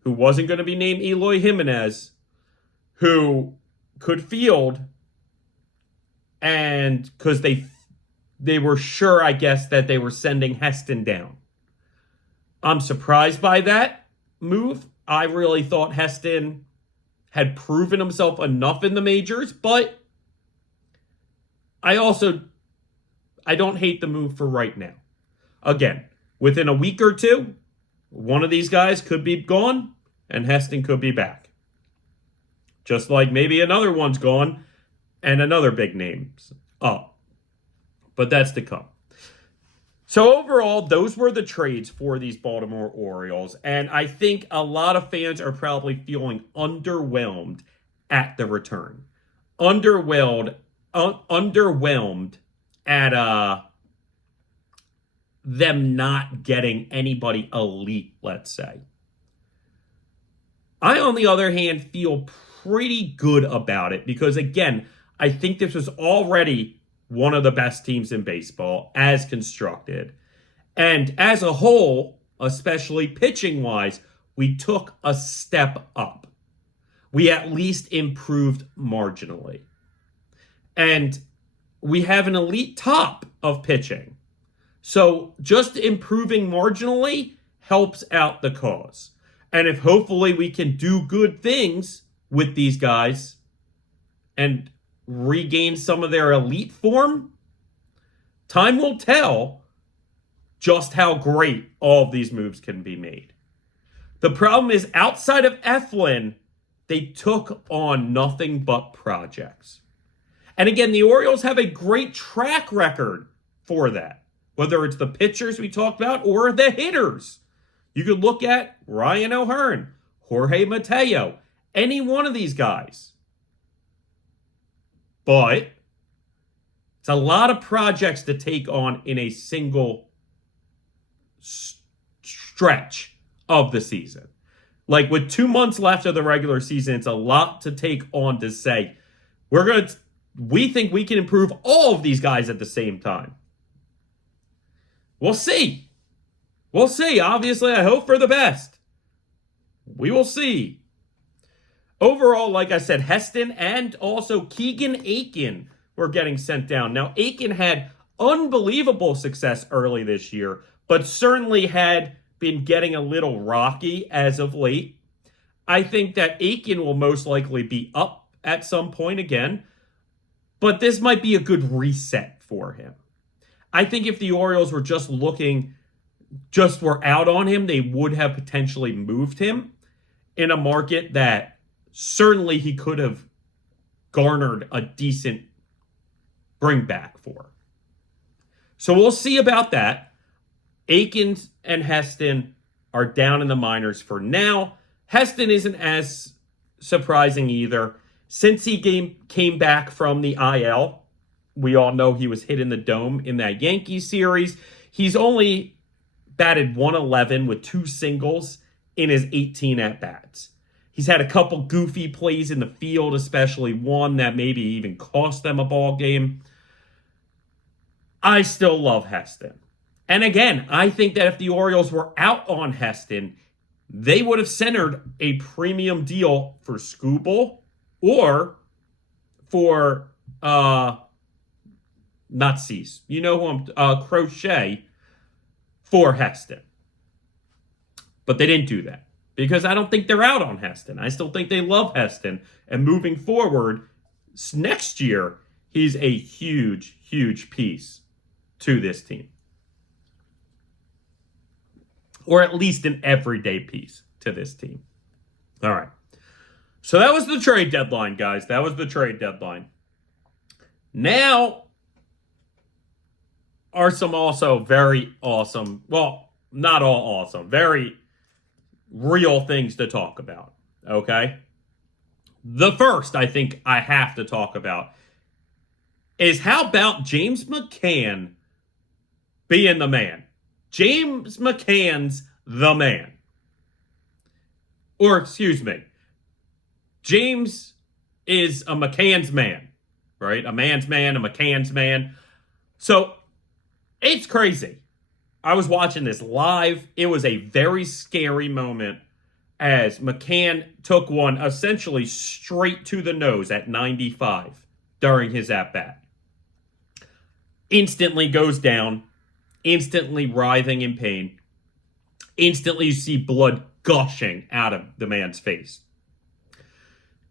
who wasn't going to be named Eloy Jimenez, who could field, and because they were sure, I guess, that they were sending Heston down. I'm surprised by that move. I really thought Heston had proven himself enough in the majors, but I don't hate the move for right now. Again, within a week or two, one of these guys could be gone and Heston could be back. Just like maybe another one's gone and another big name's up. But that's to come. So overall, those were the trades for these Baltimore Orioles. And I think a lot of fans are probably feeling underwhelmed at the return. Underwhelmed at them not getting anybody elite, let's say. I, on the other hand, feel pretty good about it because, again, I think this was already one of the best teams in baseball as constructed. And as a whole, especially pitching-wise, we took a step up. We at least improved marginally. And we have an elite top of pitching. So just improving marginally helps out the cause. And if hopefully we can do good things with these guys and regain some of their elite form, time will tell just how great all of these moves can be made. The problem is, outside of Eflin, they took on nothing but projects. And again, the Orioles have a great track record for that, whether it's the pitchers we talked about or the hitters. You could look at Ryan O'Hearn, Jorge Mateo, any one of these guys. But it's a lot of projects to take on in a single stretch of the season. Like with 2 months left of the regular season, it's a lot to take on to say, we think we can improve all of these guys at the same time. We'll see. We'll see. Obviously, I hope for the best. We will see. Overall, like I said, Heston and also Keegan Aiken were getting sent down. Now, Aiken had unbelievable success early this year, but certainly had been getting a little rocky as of late. I think that Aiken will most likely be up at some point again, but this might be a good reset for him. I think if the Orioles were were out on him, they would have potentially moved him in a market that certainly he could have garnered a decent bring back for. So we'll see about that. Aiken and Heston are down in the minors for now. Heston isn't as surprising either. Since he came back from the IL, we all know he was hit in the dome in that Yankees series. He's only batted 111 with 2 singles in his 18 at-bats. He's had a couple goofy plays in the field, especially one that maybe even cost them a ball game. I still love Heston. And again, I think that if the Orioles were out on Heston, they would have centered a premium deal for Skubal or for not Cease. You know who I'm Crochet for Heston. But they didn't do that because I don't think they're out on Heston. I still think they love Heston. And moving forward, next year, he's a huge, huge piece to this team. Or at least an everyday piece to this team. All right. So that was the trade deadline, guys. That was the trade deadline. Now are some also very awesome, well, not all awesome, very real things to talk about, okay? The first I think I have to talk about is how about James McCann being the man? James McCann's the man. Or, excuse me, James is a McCann's man, right? A man's man, a McCann's man. So, it's crazy. I was watching this live. It was a very scary moment as McCann took one essentially straight to the nose at 95 during his at-bat. Instantly goes down. Instantly writhing in pain. Instantly you see blood gushing out of the man's face.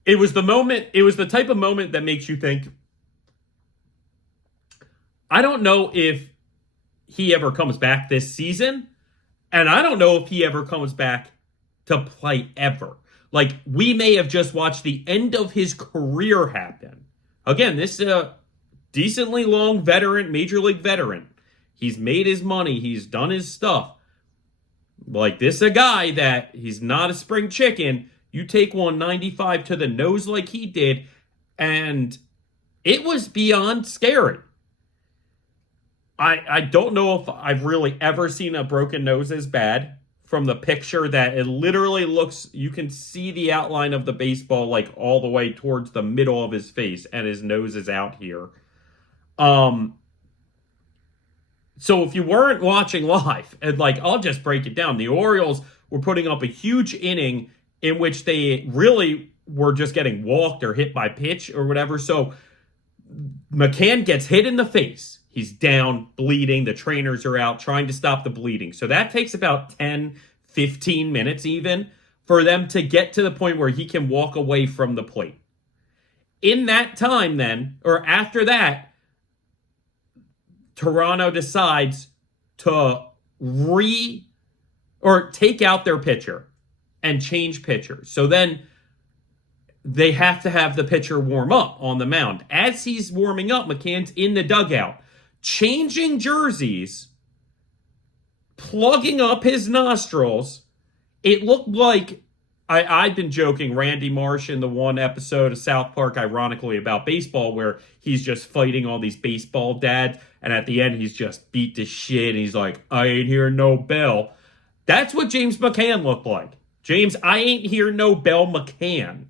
It was the type of moment that makes you think, I don't know if he ever comes back this season, and I don't know if he ever comes back to play ever. Like, we may have just watched the end of his career happen. Again, this is a decently long veteran, major league veteran. He's made his money. He's done his stuff. Like, this is a guy that he's not a spring chicken. You take 195 to the nose like he did, and it was beyond scary. I don't know if I've really ever seen a broken nose as bad from the picture that it literally looks, you can see the outline of the baseball like all the way towards the middle of his face, and his nose is out here. So if you weren't watching live, and like, I'll just break it down. The Orioles were putting up a huge inning in which they really were just getting walked or hit by pitch or whatever. So McCann gets hit in the face. He's down, bleeding. The trainers are out trying to stop the bleeding. So that takes about 10, 15 minutes even for them to get to the point where he can walk away from the plate. In that time then, or after that, Toronto decides to take out their pitcher and change pitchers. So then they have to have the pitcher warm up on the mound. As he's warming up, McCann's in the dugout, changing jerseys, plugging up his nostrils. It looked like, I've been joking, Randy Marsh in the one episode of South Park, ironically, about baseball, where he's just fighting all these baseball dads, and at the end, he's just beat to shit, and he's like, I ain't hear no bell. That's what James McCann looked like. James, I ain't hear no bell McCann.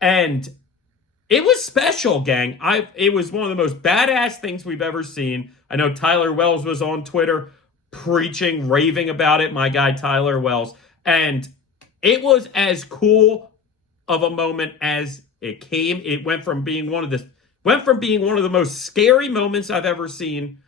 And it was special, gang. It was one of the most badass things we've ever seen. I know Tyler Wells was on Twitter preaching, raving about it, my guy Tyler Wells. And it was as cool of a moment as it came. It went from being one of the most scary moments I've ever seen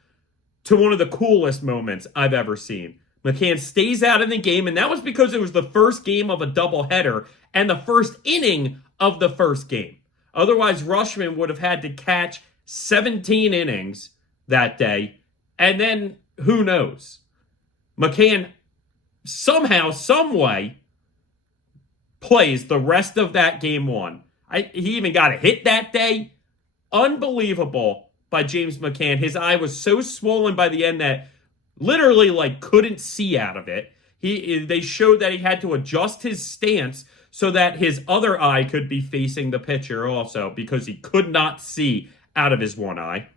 to one of the coolest moments I've ever seen. McCann stays out in the game, and that was because it was the first game of a doubleheader and the first inning of the first game. Otherwise, Rutschman would have had to catch 17 innings that day, and then who knows? McCann somehow, some way, plays the rest of that game one. He even got a hit that day. Unbelievable by James McCann. His eye was so swollen by the end that literally like couldn't see out of it. They showed that he had to adjust his stance so that his other eye could be facing the pitcher also, because he could not see out of his one eye.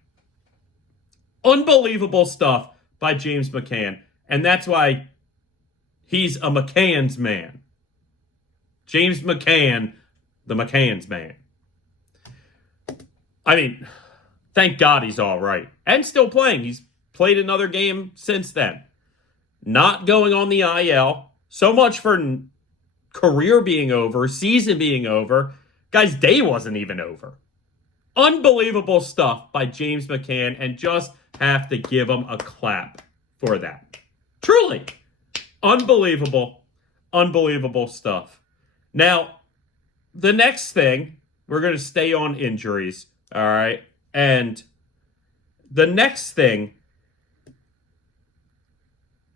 Unbelievable stuff by James McCann. And that's why he's a McCann's man. James McCann, the McCann's man. I mean, thank God he's all right. And still playing. He's played another game since then. Not going on the IL. So much for career being over, season being over. Guy's day wasn't even over. Unbelievable stuff by James McCann, and just have to give him a clap for that. Truly. Unbelievable stuff. Now, the next thing, we're going to stay on injuries, all right? And the next thing,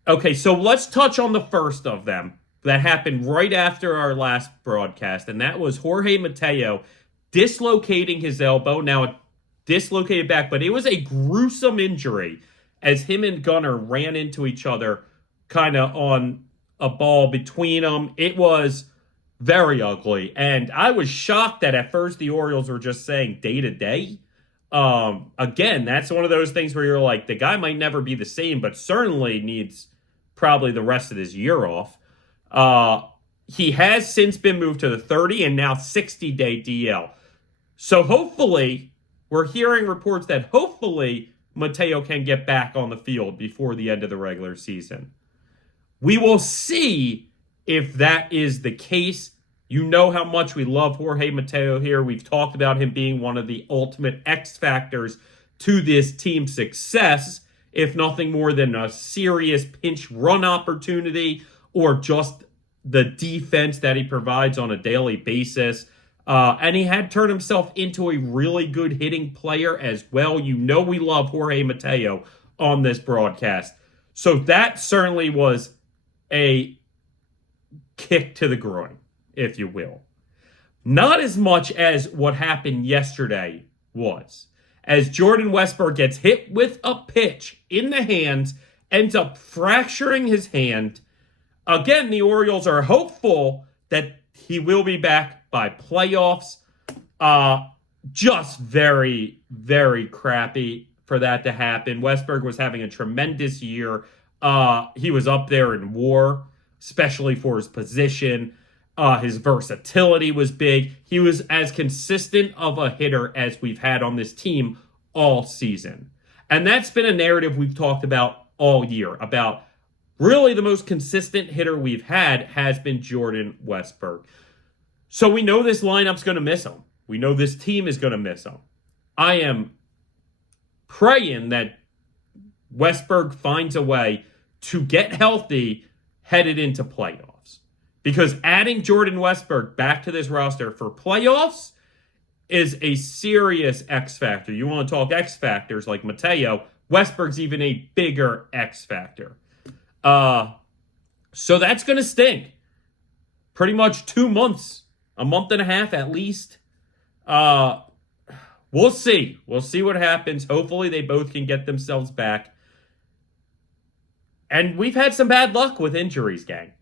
okay, so let's touch on the first of them that happened right after our last broadcast, and that was Jorge Mateo dislocating his elbow. Now, it dislocated back, but it was a gruesome injury as him and Gunnar ran into each other kind of on a ball between them. It was very ugly, and I was shocked that at first the Orioles were just saying day-to-day. Again, that's one of those things where you're like, the guy might never be the same, but certainly needs probably the rest of his year off. He has since been moved to the 30 and now 60-day DL. So hopefully, we're hearing reports that hopefully Mateo can get back on the field before the end of the regular season. We will see if that is the case. You know how much we love Jorge Mateo here. We've talked about him being one of the ultimate X factors to this team's success, if nothing more than a serious pinch run opportunity or just the defense that he provides on a daily basis. And he had turned himself into a really good hitting player as well. You know we love Jorge Mateo on this broadcast. So that certainly was a kick to the groin, if you will. Not as much as what happened yesterday was. As Jordan Westburg gets hit with a pitch in the hands, ends up fracturing his hand. Again, the Orioles are hopeful that he will be back by playoffs. Just very, very crappy for that to happen. Westburg was having a tremendous year. He was up there in WAR. especially for his position. His versatility was big. He was as consistent of a hitter as we've had on this team all season. And that's been a narrative we've talked about all year, about really the most consistent hitter we've had has been Jordan Westburg. So we know this lineup's going to miss him. We know this team is going to miss him. I am praying that Westburg finds a way to get healthy headed into playoffs. Because adding Jordan Westburg back to this roster for playoffs is a serious X factor. You want to talk X factors like Mateo, Westburg's even a bigger X factor. So that's going to stink. Pretty much 2 months, a month and a half at least. We'll see. We'll see what happens. Hopefully they both can get themselves back. And we've had some bad luck with injuries, gang.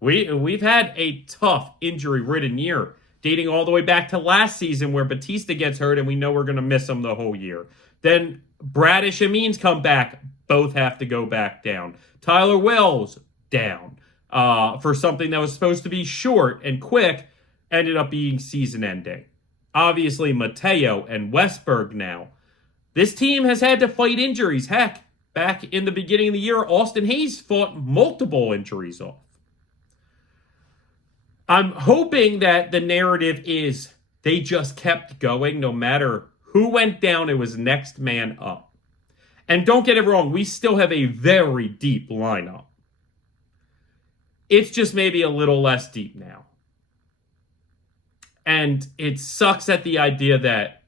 We've had a tough injury-ridden year, dating all the way back to last season where Batista gets hurt and we know we're going to miss him the whole year. Then Bradish and Means come back. Both have to go back down. Tyler Wells, down. For something that was supposed to be short and quick, ended up being season-ending. Obviously, Mateo and Westburg now. This team has had to fight injuries. Heck, back in the beginning of the year, Austin Hayes fought multiple injuries off. I'm hoping that the narrative is they just kept going. No matter who went down, it was next man up. And don't get it wrong, we still have a very deep lineup. It's just maybe a little less deep now. And it sucks at the idea that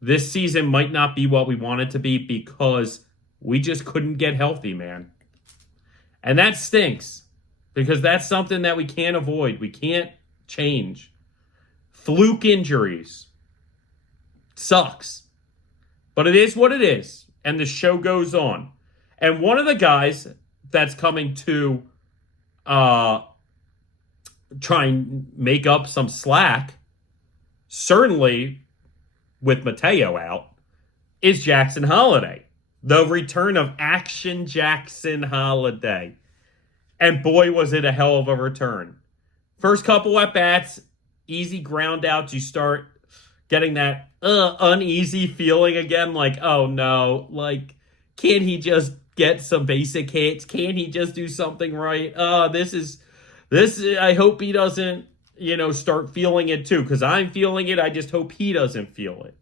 this season might not be what we want it to be because we just couldn't get healthy, man. And that stinks. Because that's something that we can't avoid. We can't change. Fluke injuries. Sucks. But it is what it is. And the show goes on. And one of the guys that's coming to try and make up some slack, certainly with Mateo out, is Jackson Holliday. The return of Action Jackson Holliday. And boy, was it a hell of a return. First couple at-bats, easy ground outs. You start getting that uneasy feeling again. Like, oh no, like, can't he just get some basic hits? Can't he just do something right? I hope he doesn't, start feeling it too. Because I'm feeling it. I just hope he doesn't feel it.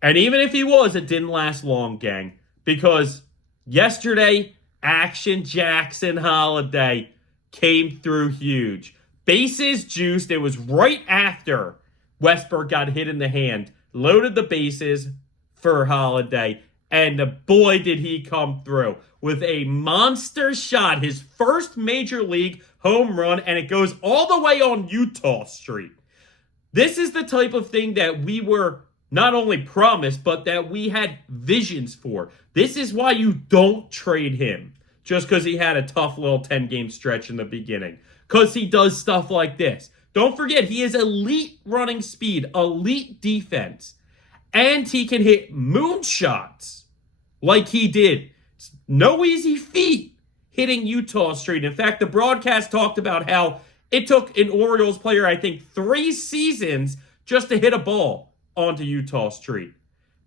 And even if he was, it didn't last long, gang. Because yesterday, Action Jackson Holliday came through huge. Bases juiced. It was right after Westburg got hit in the hand. Loaded the bases for Holliday. And boy, did he come through with a monster shot. His first major league home run. And it goes all the way on Utah Street. This is the type of thing that we were not only promised, but that we had visions for. This is why you don't trade him just because he had a tough little 10-game stretch in the beginning. Because he does stuff like this. Don't forget, he is elite running speed, elite defense, and he can hit moonshots like he did. No easy feat hitting Utah Street. In fact, the broadcast talked about how it took an Orioles player, I think, 3 seasons just to hit a ball onto Utah Street.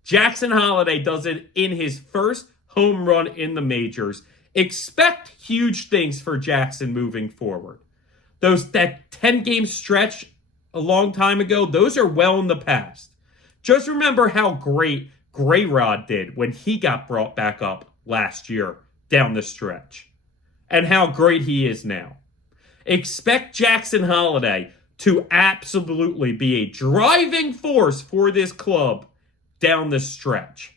Jackson Holliday does it in his first home run in the majors. Expect huge things for Jackson moving forward. That 10-game stretch a long time ago, those are well in the past. Just remember how great Gray Rod did when he got brought back up last year down the stretch. And how great he is now. Expect Jackson Holliday to absolutely be a driving force for this club down the stretch.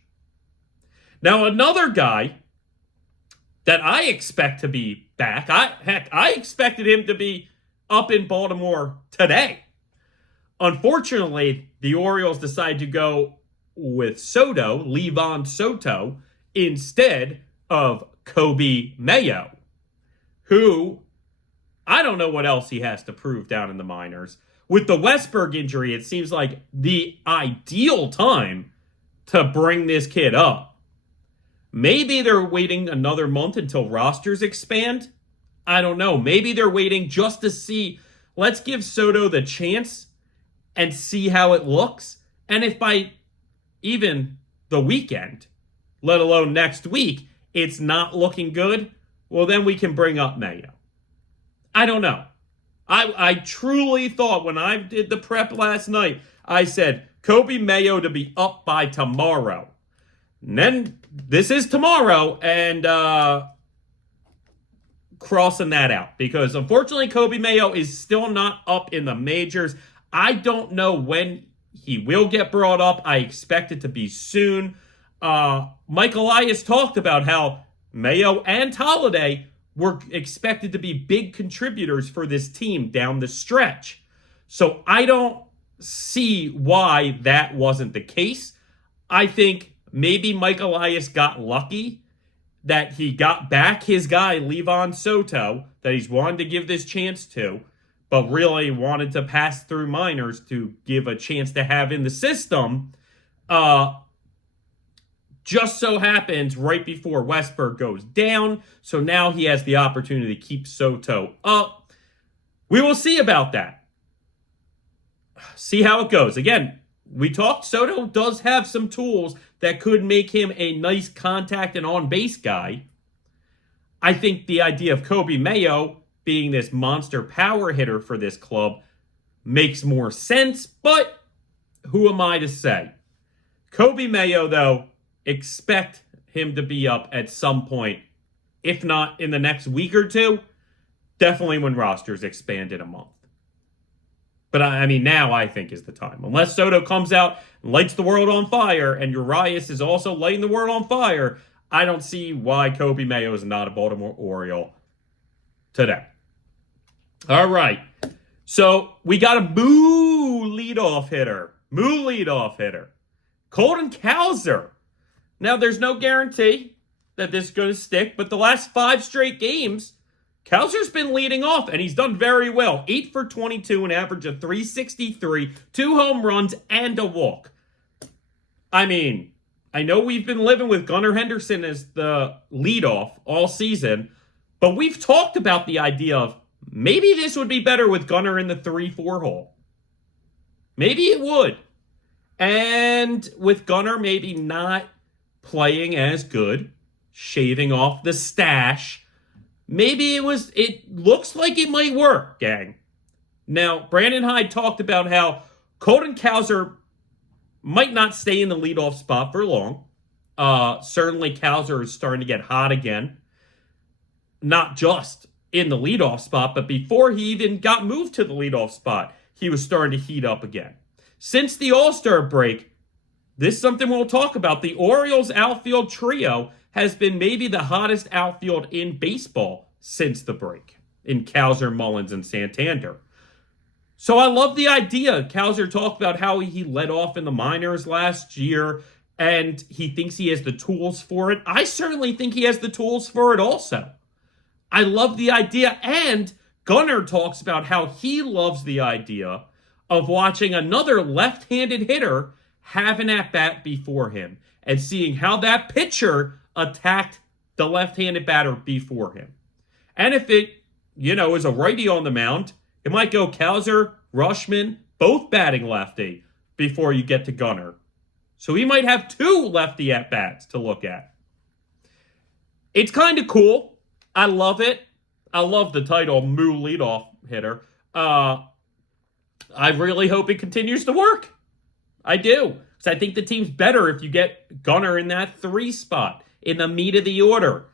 Now, another guy that I expect to be back, I expected him to be up in Baltimore today. Unfortunately, the Orioles decided to go with Levon Soto, instead of Coby Mayo, who I don't know what else he has to prove down in the minors. With the Westburg injury, it seems like the ideal time to bring this kid up. Maybe they're waiting another month until rosters expand. I don't know. Maybe they're waiting just to see. Let's give Soto the chance and see how it looks. And if by even the weekend, let alone next week, it's not looking good, well, then we can bring up Mayo. I don't know. I truly thought when I did the prep last night, I said, Coby Mayo to be up by tomorrow. And then this is tomorrow, and crossing that out. Because unfortunately, Coby Mayo is still not up in the majors. I don't know when he will get brought up. I expect it to be soon. Mike Elias talked about how Mayo and Holliday were expected to be big contributors for this team down the stretch. So I don't see why that wasn't the case. I think maybe Mike Elias got lucky that he got back his guy, Leadoff Soto, that he's wanted to give this chance to, but really wanted to pass through minors to give a chance to have in the system. Just so happens right before Westburg goes down, so now he has the opportunity to keep Soto up. We will see about that. See how it goes. Again, we talked, Soto does have some tools that could make him a nice contact and on-base guy. I think the idea of Coby Mayo being this monster power hitter for this club makes more sense, but who am I to say? Coby Mayo, though, expect him to be up at some point, if not in the next week or two, definitely when rosters expand in a month. But I mean, now I think is the time. Unless Soto comes out and lights the world on fire, and Urias is also lighting the world on fire, I don't see why Coby Mayo is not a Baltimore Oriole today. All right. So we got a moo leadoff hitter. Colton Cowser. Now, there's no guarantee that this is going to stick, but the last 5 straight games, Cowser's been leading off, and he's done very well. 8 for 22, an average of .363, 2 home runs, and a walk. I mean, I know we've been living with Gunnar Henderson as the leadoff all season, but we've talked about the idea of maybe this would be better with Gunnar in the 3-4 hole. Maybe it would. And with Gunnar maybe not playing as good, shaving off the stash, maybe it looks like it might work, gang. Now, Brandon Hyde talked about how Colton Cowser might not stay in the leadoff spot for long. Certainly, Cowser is starting to get hot again. Not just in the leadoff spot, but before he even got moved to the leadoff spot, he was starting to heat up again. Since the All-Star break, this is something we'll talk about. The Orioles outfield trio has been maybe the hottest outfield in baseball since the break, in Cowser, Mullins, and Santander. So I love the idea. Cowser talked about how he led off in the minors last year, and he thinks he has the tools for it. I certainly think he has the tools for it also. I love the idea, and Gunnar talks about how he loves the idea of watching another left-handed hitter have an at-bat before him and seeing how that pitcher attacked the left-handed batter before him. And if it, is a righty on the mound, it might go Cowser, Rushman, both batting lefty before you get to Gunnar. So he might have 2 lefty at-bats to look at. It's kind of cool. I love it. I love the title, Moo Leadoff Hitter. I really hope it continues to work. I do. Because I think the team's better if you get Gunnar in that 3 spot, in the meat of the order.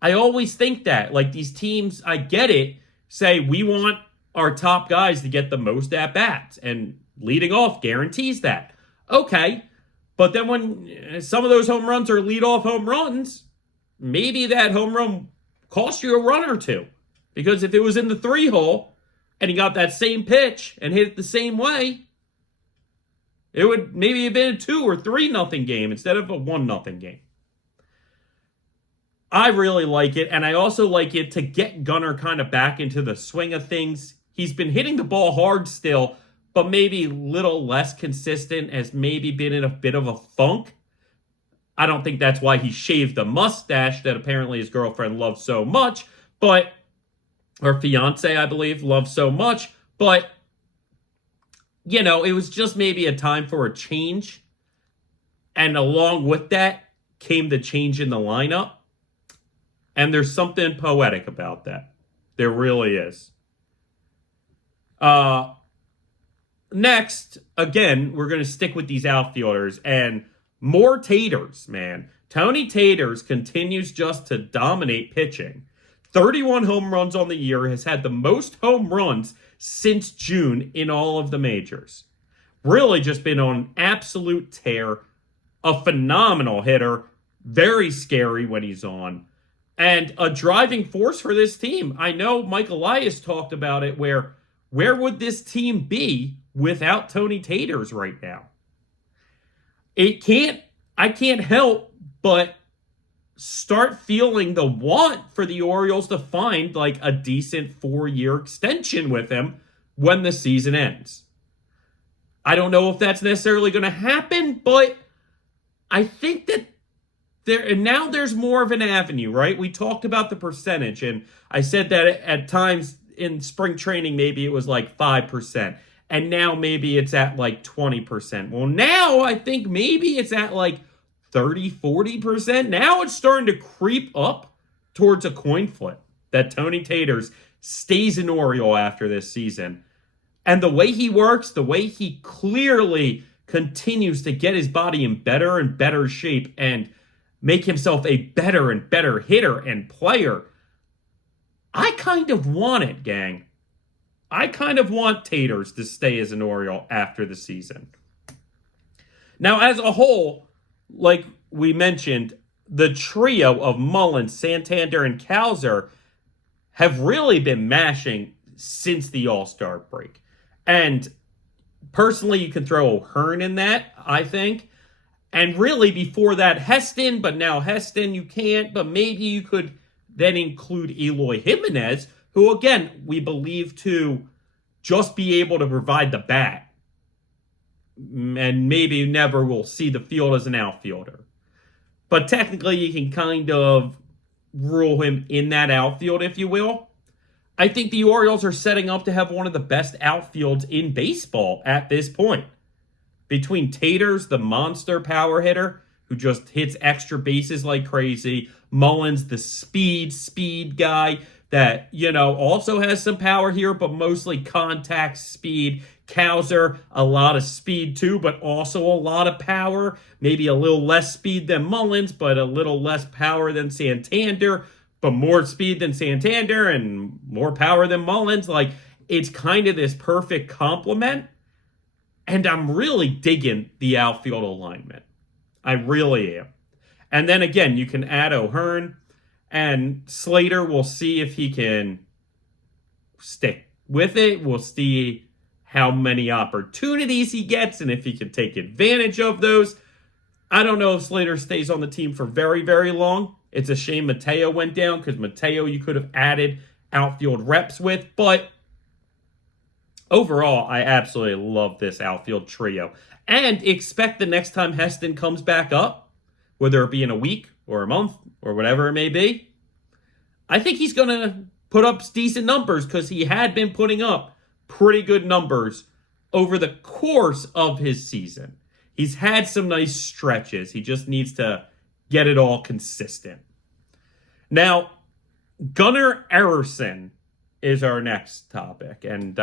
I always think that. Like, these teams, I get it, say we want our top guys to get the most at-bats. And leading off guarantees that. Okay. But then when some of those home runs are leadoff home runs, maybe that home run cost you a run or 2. Because if it was in the 3 hole, and he got that same pitch and hit it the same way, it would maybe have been a 2 or 3-0 game instead of a 1-0 game. I really like it, and I also like it to get Gunnar kind of back into the swing of things. He's been hitting the ball hard still, but maybe a little less consistent, has maybe been in a bit of a funk. I don't think that's why he shaved the mustache that apparently his girlfriend loves so much, but her fiance, I believe, loves so much. But, it was just maybe a time for a change. And along with that came the change in the lineup. And there's something poetic about that. There really is. Next, again, we're going to stick with these outfielders and more Taters, man. Tony Taters continues just to dominate pitching. 31 home runs on the year, has had the most home runs since June in all of the majors. Really just been on an absolute tear. A phenomenal hitter. Very scary when he's on. And a driving force for this team. I know Mike Elias talked about it where would this team be without Tony Taters right now? I can't help but start feeling the want for the Orioles to find like a decent 4-year extension with him when the season ends. I don't know if that's necessarily going to happen, but I think that there's more of an avenue, right? We talked about the percentage, and I said that at times in spring training, maybe it was like 5%, and now maybe it's at like 20%. Well, now I think maybe it's at like 30, 40%. Now it's starting to creep up towards a coin flip that Tony Taters stays an Oriole after this season. And the way he works, the way he clearly continues to get his body in better and better shape and make himself a better and better hitter and player. I kind of want it, gang. I kind of want Taters to stay as an Oriole after the season. Now, as a whole, like we mentioned, the trio of Mullins, Santander, and Cowser have really been mashing since the All-Star break. And personally, you can throw O'Hearn in that, I think. And really, before that, Heston, but now Heston, you can't. But maybe you could then include Eloy Jimenez, who, again, we believe to just be able to provide the bat. And maybe never will see the field as an outfielder. But technically, you can kind of rule him in that outfield, if you will. I think the Orioles are setting up to have one of the best outfields in baseball at this point. Between Taters, the monster power hitter, who just hits extra bases like crazy. Mullins, the speed guy that, also has some power here, but mostly contact speed. Cowser, a lot of speed too, but also a lot of power. Maybe a little less speed than Mullins, but a little less power than Santander. But more speed than Santander and more power than Mullins. Like, it's kind of this perfect complement. And I'm really digging the outfield alignment. I really am. And then again, you can add O'Hearn and Slater. We'll see if he can stick with it. We'll see how many opportunities he gets and if he can take advantage of those. I don't know if Slater stays on the team for very, very long. It's a shame Mateo went down because Mateo you could have added outfield reps with. But overall, I absolutely love this outfield trio. And expect the next time Heston comes back up, whether it be in a week or a month or whatever it may be, I think he's going to put up decent numbers because he had been putting up pretty good numbers over the course of his season. He's had some nice stretches. He just needs to get it all consistent. Now, Gunnar Errorson is our next topic. And,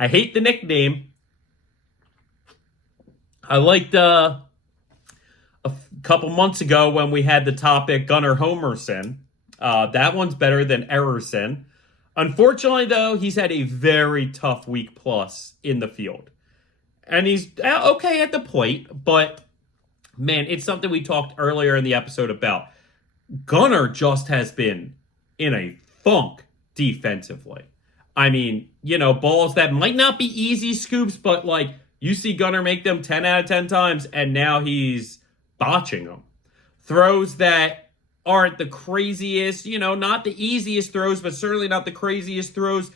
I hate the nickname. I liked a couple months ago when we had the topic Gunnar Homerson. That one's better than Errorson. Unfortunately, though, he's had a very tough week plus in the field. And he's okay at the plate, but, man, it's something we talked earlier in the episode about. Gunnar just has been in a funk defensively. Balls that might not be easy scoops, but, you see Gunnar make them 10 out of 10 times, and now he's botching them. Throws that aren't the craziest, not the easiest throws, but certainly not the craziest throws.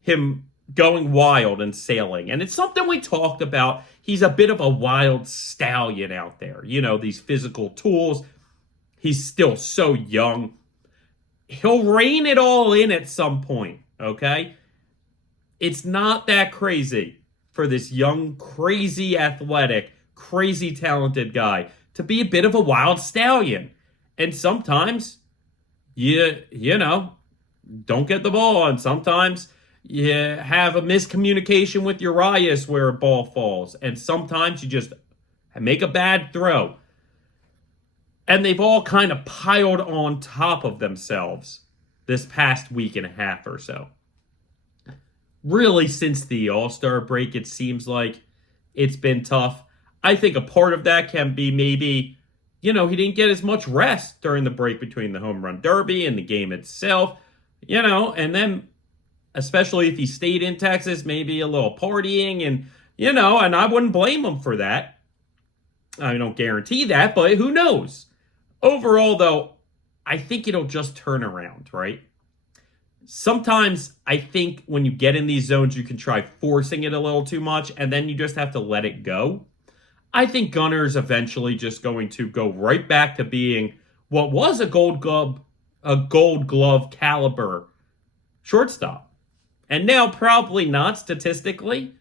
Him going wild and sailing. And it's something we talked about. He's a bit of a wild stallion out there. These physical tools. He's still so young. He'll rein it all in at some point. okay? It's not that crazy for this young, crazy athletic, crazy talented guy to be a bit of a wild stallion. And sometimes you know, don't get the ball on. Sometimes you have a miscommunication with Urias where a ball falls. And sometimes you just make a bad throw. And they've all kind of piled on top of themselves this past week and a half or so. Really, since the All-Star break, it seems like it's been tough. I think a part of that can be maybe, he didn't get as much rest during the break between the home run derby and the game itself, and then especially if he stayed in Texas, maybe a little partying and I wouldn't blame him for that. I don't guarantee that, but who knows? Overall, though, I think it'll just turn around, right? Sometimes I think when you get in these zones, you can try forcing it a little too much, and then you just have to let it go. I think Gunnar is eventually just going to go right back to being what was a Gold Glove caliber shortstop. And now probably not statistically.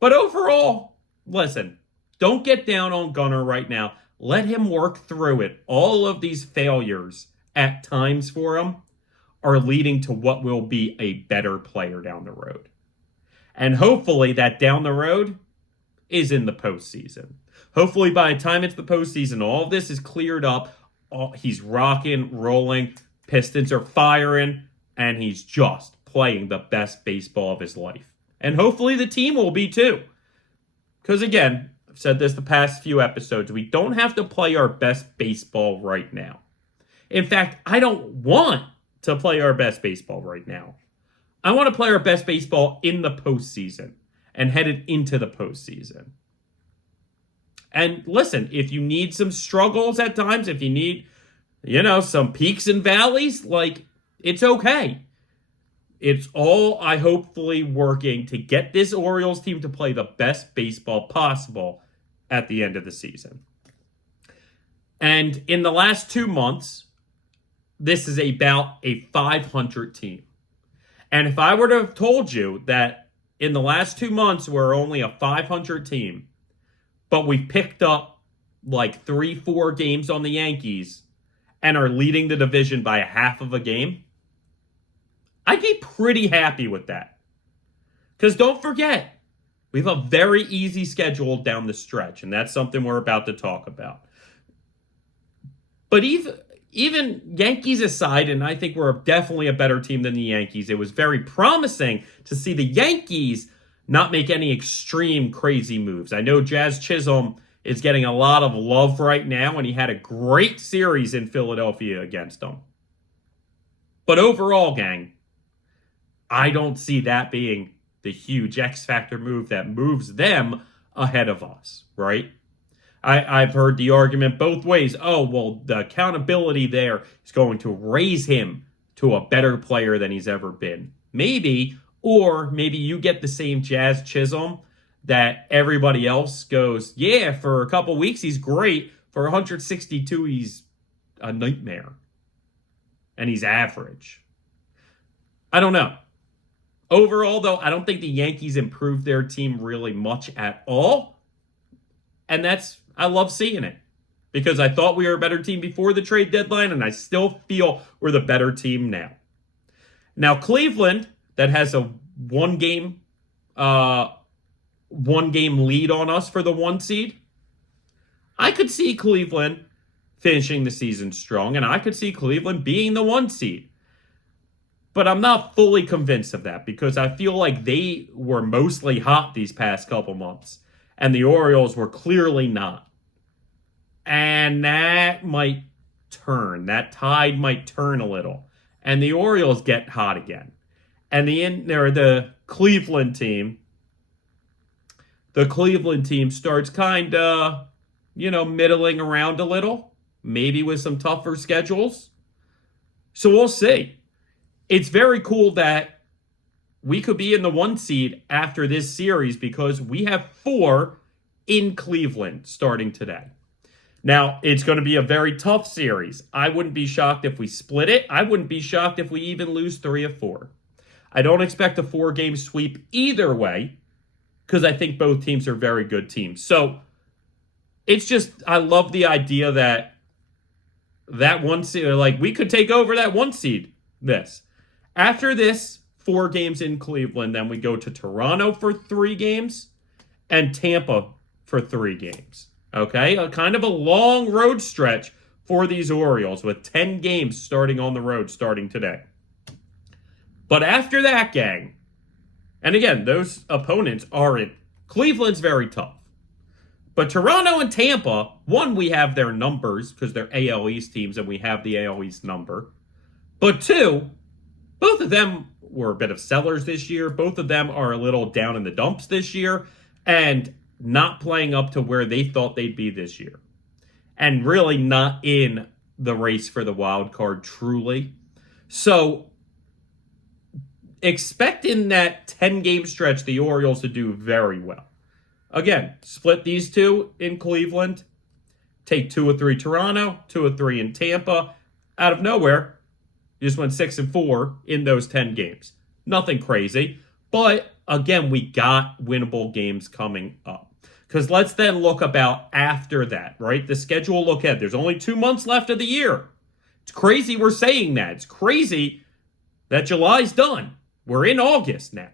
But overall, listen, don't get down on Gunnar right now. Let him work through it. All of these failures at times for him are leading to what will be a better player down the road. And hopefully that down the road is in the postseason. Hopefully by the time it's the postseason, all of this is cleared up. He's rocking, rolling, Pistons are firing, and he's just playing the best baseball of his life. And hopefully the team will be too. Because again, I've said this the past few episodes, we don't have to play our best baseball right now. In fact, I don't want to play our best baseball right now. I want to play our best baseball in the postseason and headed into the postseason. And listen, if you need some struggles at times, if you need, some peaks and valleys, it's okay. It's all I hopefully working to get this Orioles team to play the best baseball possible at the end of the season. And in the last 2 months, this is about a 500 team. And if I were to have told you that in the last 2 months we're only a 500 team, but we've picked up 3-4 games on the Yankees and are leading the division by a half of a game, I'd be pretty happy with that. Because don't forget, we have a very easy schedule down the stretch, and that's something we're about to talk about. But even Yankees aside, and I think we're definitely a better team than the Yankees, it was very promising to see the Yankees not make any extreme crazy moves. I know Jazz Chisholm is getting a lot of love right now, and he had a great series in Philadelphia against them. But overall, gang, I don't see that being the huge X-factor move that moves them ahead of us, right? I've heard the argument both ways. Oh, well, the accountability there is going to raise him to a better player than he's ever been. Maybe, or maybe you get the same Jazz Chisholm that everybody else goes, yeah, for a couple weeks he's great. For 162, he's a nightmare. And he's average. I don't know. Overall, though, I don't think the Yankees improved their team really much at all. And I love seeing it. Because I thought we were a better team before the trade deadline, and I still feel we're the better team now. Now, Cleveland, that has a one game lead on us for the 1 seed. I could see Cleveland finishing the season strong, and I could see Cleveland being the 1 seed. But I'm not fully convinced of that because I feel like they were mostly hot these past couple months, and the Orioles were clearly not. And that might turn. That tide might turn a little, and the Orioles get hot again. And the Cleveland team. The Cleveland team starts kind of, middling around a little, maybe with some tougher schedules. So we'll see. It's very cool that we could be in the 1 seed after this series because we have 4 in Cleveland starting today. Now, it's going to be a very tough series. I wouldn't be shocked if we split it. I wouldn't be shocked if we even lose 3 of 4. I don't expect a 4-game sweep either way because I think both teams are very good teams. So it's just, I love the idea that one seed, like we could take over that 1 seed this. After this, 4 games in Cleveland, then we go to Toronto for 3 games and Tampa for 3 games. Okay, a kind of a long road stretch for these Orioles with 10 games starting on the road starting today. But after that, gang, and again, those opponents aren't, Cleveland's very tough. But Toronto and Tampa, one, we have their numbers because they're AL East teams and we have the AL East number. But 2, both of them were a bit of sellers this year. Both of them are a little down in the dumps this year and not playing up to where they thought they'd be this year. And really not in the race for the wild card, truly. So, expect in that 10-game stretch the Orioles to do very well. Again, split these 2 in Cleveland. Take 2 or 3 Toronto, 2 or 3 in Tampa. Out of nowhere, you just went 6-4 in those 10 games. Nothing crazy. But, again, we got winnable games coming up. Because let's then look about after that, right? The schedule look ahead. There's only 2 months left of the year. It's crazy we're saying that. It's crazy that July's done. We're in August now.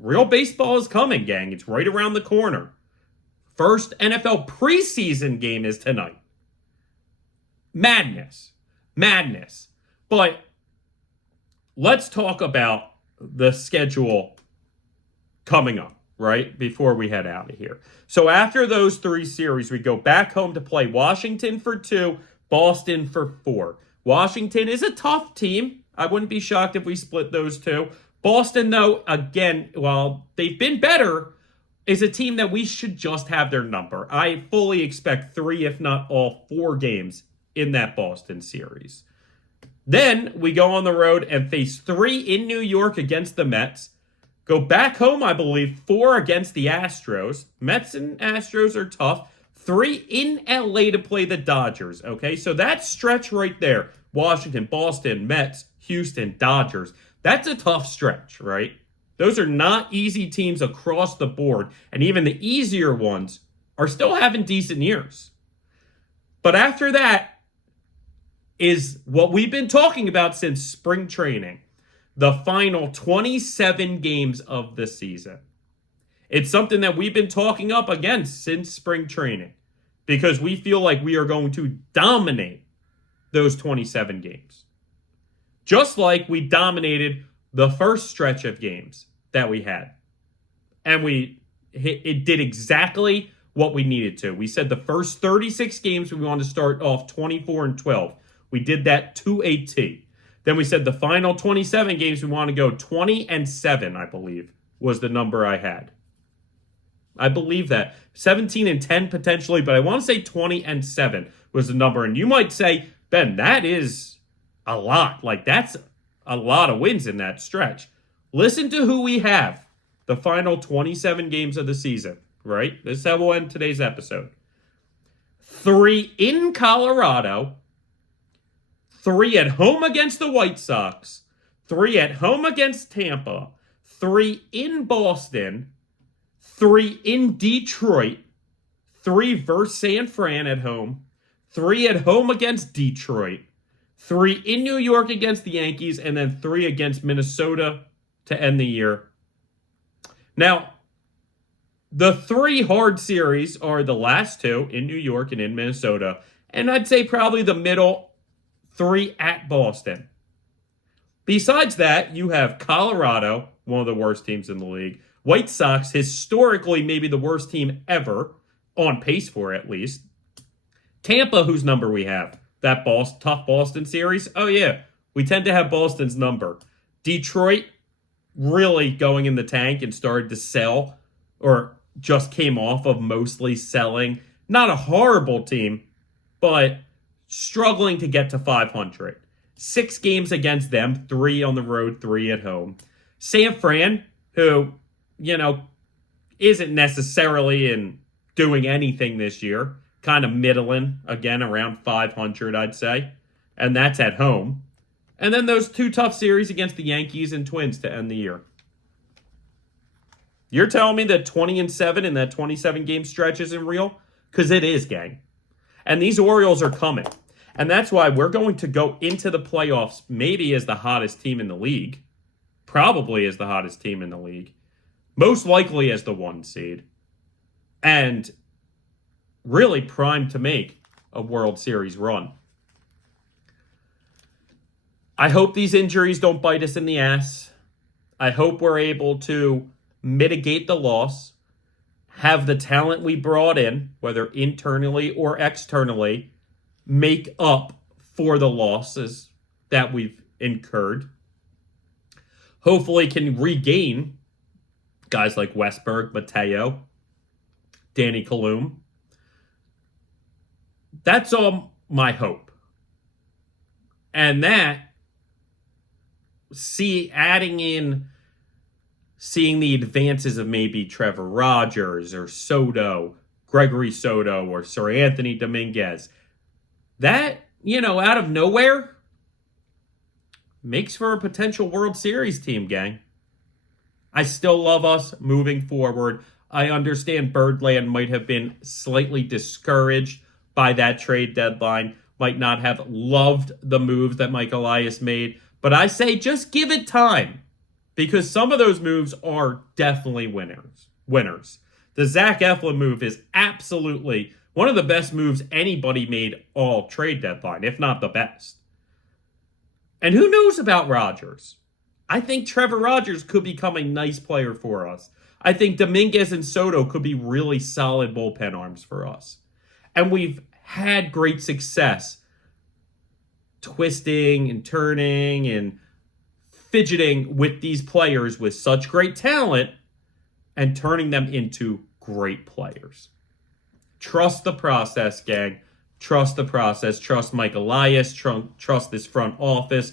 Real baseball is coming, gang. It's right around the corner. First NFL preseason game is tonight. Madness. Madness. But let's talk about the schedule coming up, right? Before we head out of here. So after those 3 series, we go back home to play Washington for 2, Boston for 4. Washington is a tough team. I wouldn't be shocked if we split those 2. Boston, though, again, while they've been better, is a team that we should just have their number. I fully expect 3, if not all 4 games in that Boston series. Then we go on the road and face 3 in New York against the Mets. Go back home, I believe, 4 against the Astros. Mets and Astros are tough. 3 in LA to play the Dodgers, okay? So that stretch right there, Washington, Boston, Mets, Houston, Dodgers, that's a tough stretch, right? Those are not easy teams across the board, and even the easier ones are still having decent years. But after that is what we've been talking about since spring training. The final 27 games of the season. It's something that we've been talking up against since spring training because we feel like we are going to dominate those 27 games. Just like we dominated the first stretch of games that we had. And it did exactly what we needed to. We said the first 36 games we wanted to start off 24-12. We did that to a T. Then we said the final 27 games we want to go 20-7, I believe, was the number I had. I believe that. 17-10 potentially, but I want to say 20-7 was the number. And you might say, Ben, that is a lot. Like, that's a lot of wins in that stretch. Listen to who we have the final 27 games of the season, right? This is how we'll end today's episode. 3 in Colorado, 3 at home against the White Sox, 3 at home against Tampa, 3 in Boston, 3 in Detroit, 3 versus San Fran at home, 3 at home against Detroit, 3 in New York against the Yankees, and then 3 against Minnesota to end the year. Now, the 3 hard series are the last 2 in New York and in Minnesota, and I'd say probably the middle 3 at Boston. Besides that, you have Colorado, one of the worst teams in the league. White Sox, historically maybe the worst team ever, on pace for at least. Tampa, whose number we have? That tough Boston series? Oh yeah, we tend to have Boston's number. Detroit, really going in the tank and started to sell, or just came off of mostly selling. Not a horrible team, but struggling to get to 500. 6 games against them, 3 on the road, 3 at home. San Fran, who, isn't necessarily in doing anything this year. Kind of middling, again, around 500, I'd say. And that's at home. And then those 2 tough series against the Yankees and Twins to end the year. You're telling me that 20-7 in that 27-game stretch isn't real? Because it is, gang. And these Orioles are coming. And that's why we're going to go into the playoffs maybe as the hottest team in the league. Probably as the hottest team in the league. Most likely as the 1 seed. And really primed to make a World Series run. I hope these injuries don't bite us in the ass. I hope we're able to mitigate the loss, have the talent we brought in, whether internally or externally, make up for the losses that we've incurred. Hopefully can regain guys like Westburg, Mateo, Danny Kalum. That's all my hope. And that, adding in seeing the advances of maybe Trevor Rogers or Soto, Gregory Soto or Sir Anthony Dominguez, that, out of nowhere makes for a potential World Series team, gang. I still love us moving forward. I understand Birdland might have been slightly discouraged by that trade deadline, might not have loved the moves that Mike Elias made, but I say just give it time because some of those moves are definitely winners. The Zach Eflin move is absolutely one of the best moves anybody made all trade deadline, if not the best. And who knows about Rogers? I think Trevor Rogers could become a nice player for us. I think Dominguez and Soto could be really solid bullpen arms for us. And we've had great success twisting and turning and fidgeting with these players with such great talent and turning them into great players. Trust the process, gang. Trust the process. Trust Mike Elias. Trust this front office.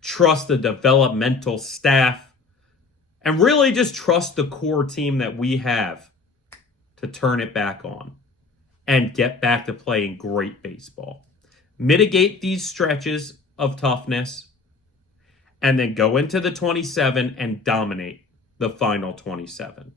Trust the developmental staff. And really just trust the core team that we have to turn it back on and get back to playing great baseball. Mitigate these stretches of toughness and then go into the 27 and dominate the final 27.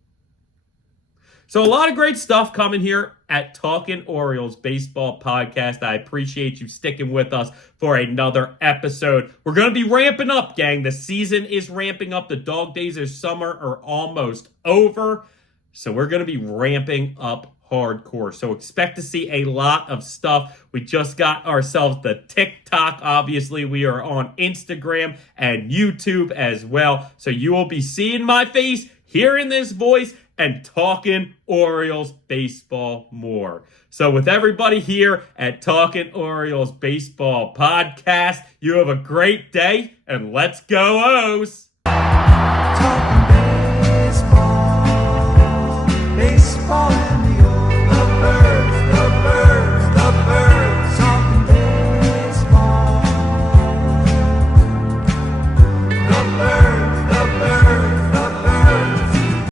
So a lot of great stuff coming here at Talkin Orioles Baseball Podcast. I appreciate you sticking with us for another episode. We're going to be ramping up, gang. The season is ramping up. The dog days of summer are almost over. So we're going to be ramping up hardcore. So expect to see a lot of stuff. We just got ourselves the TikTok. Obviously, we are on Instagram and YouTube as well. So you will be seeing my face, hearing this voice, and talking Orioles baseball more. So with everybody here at Talkin Orioles Baseball Podcast, you have a great day, and let's go O's! Talking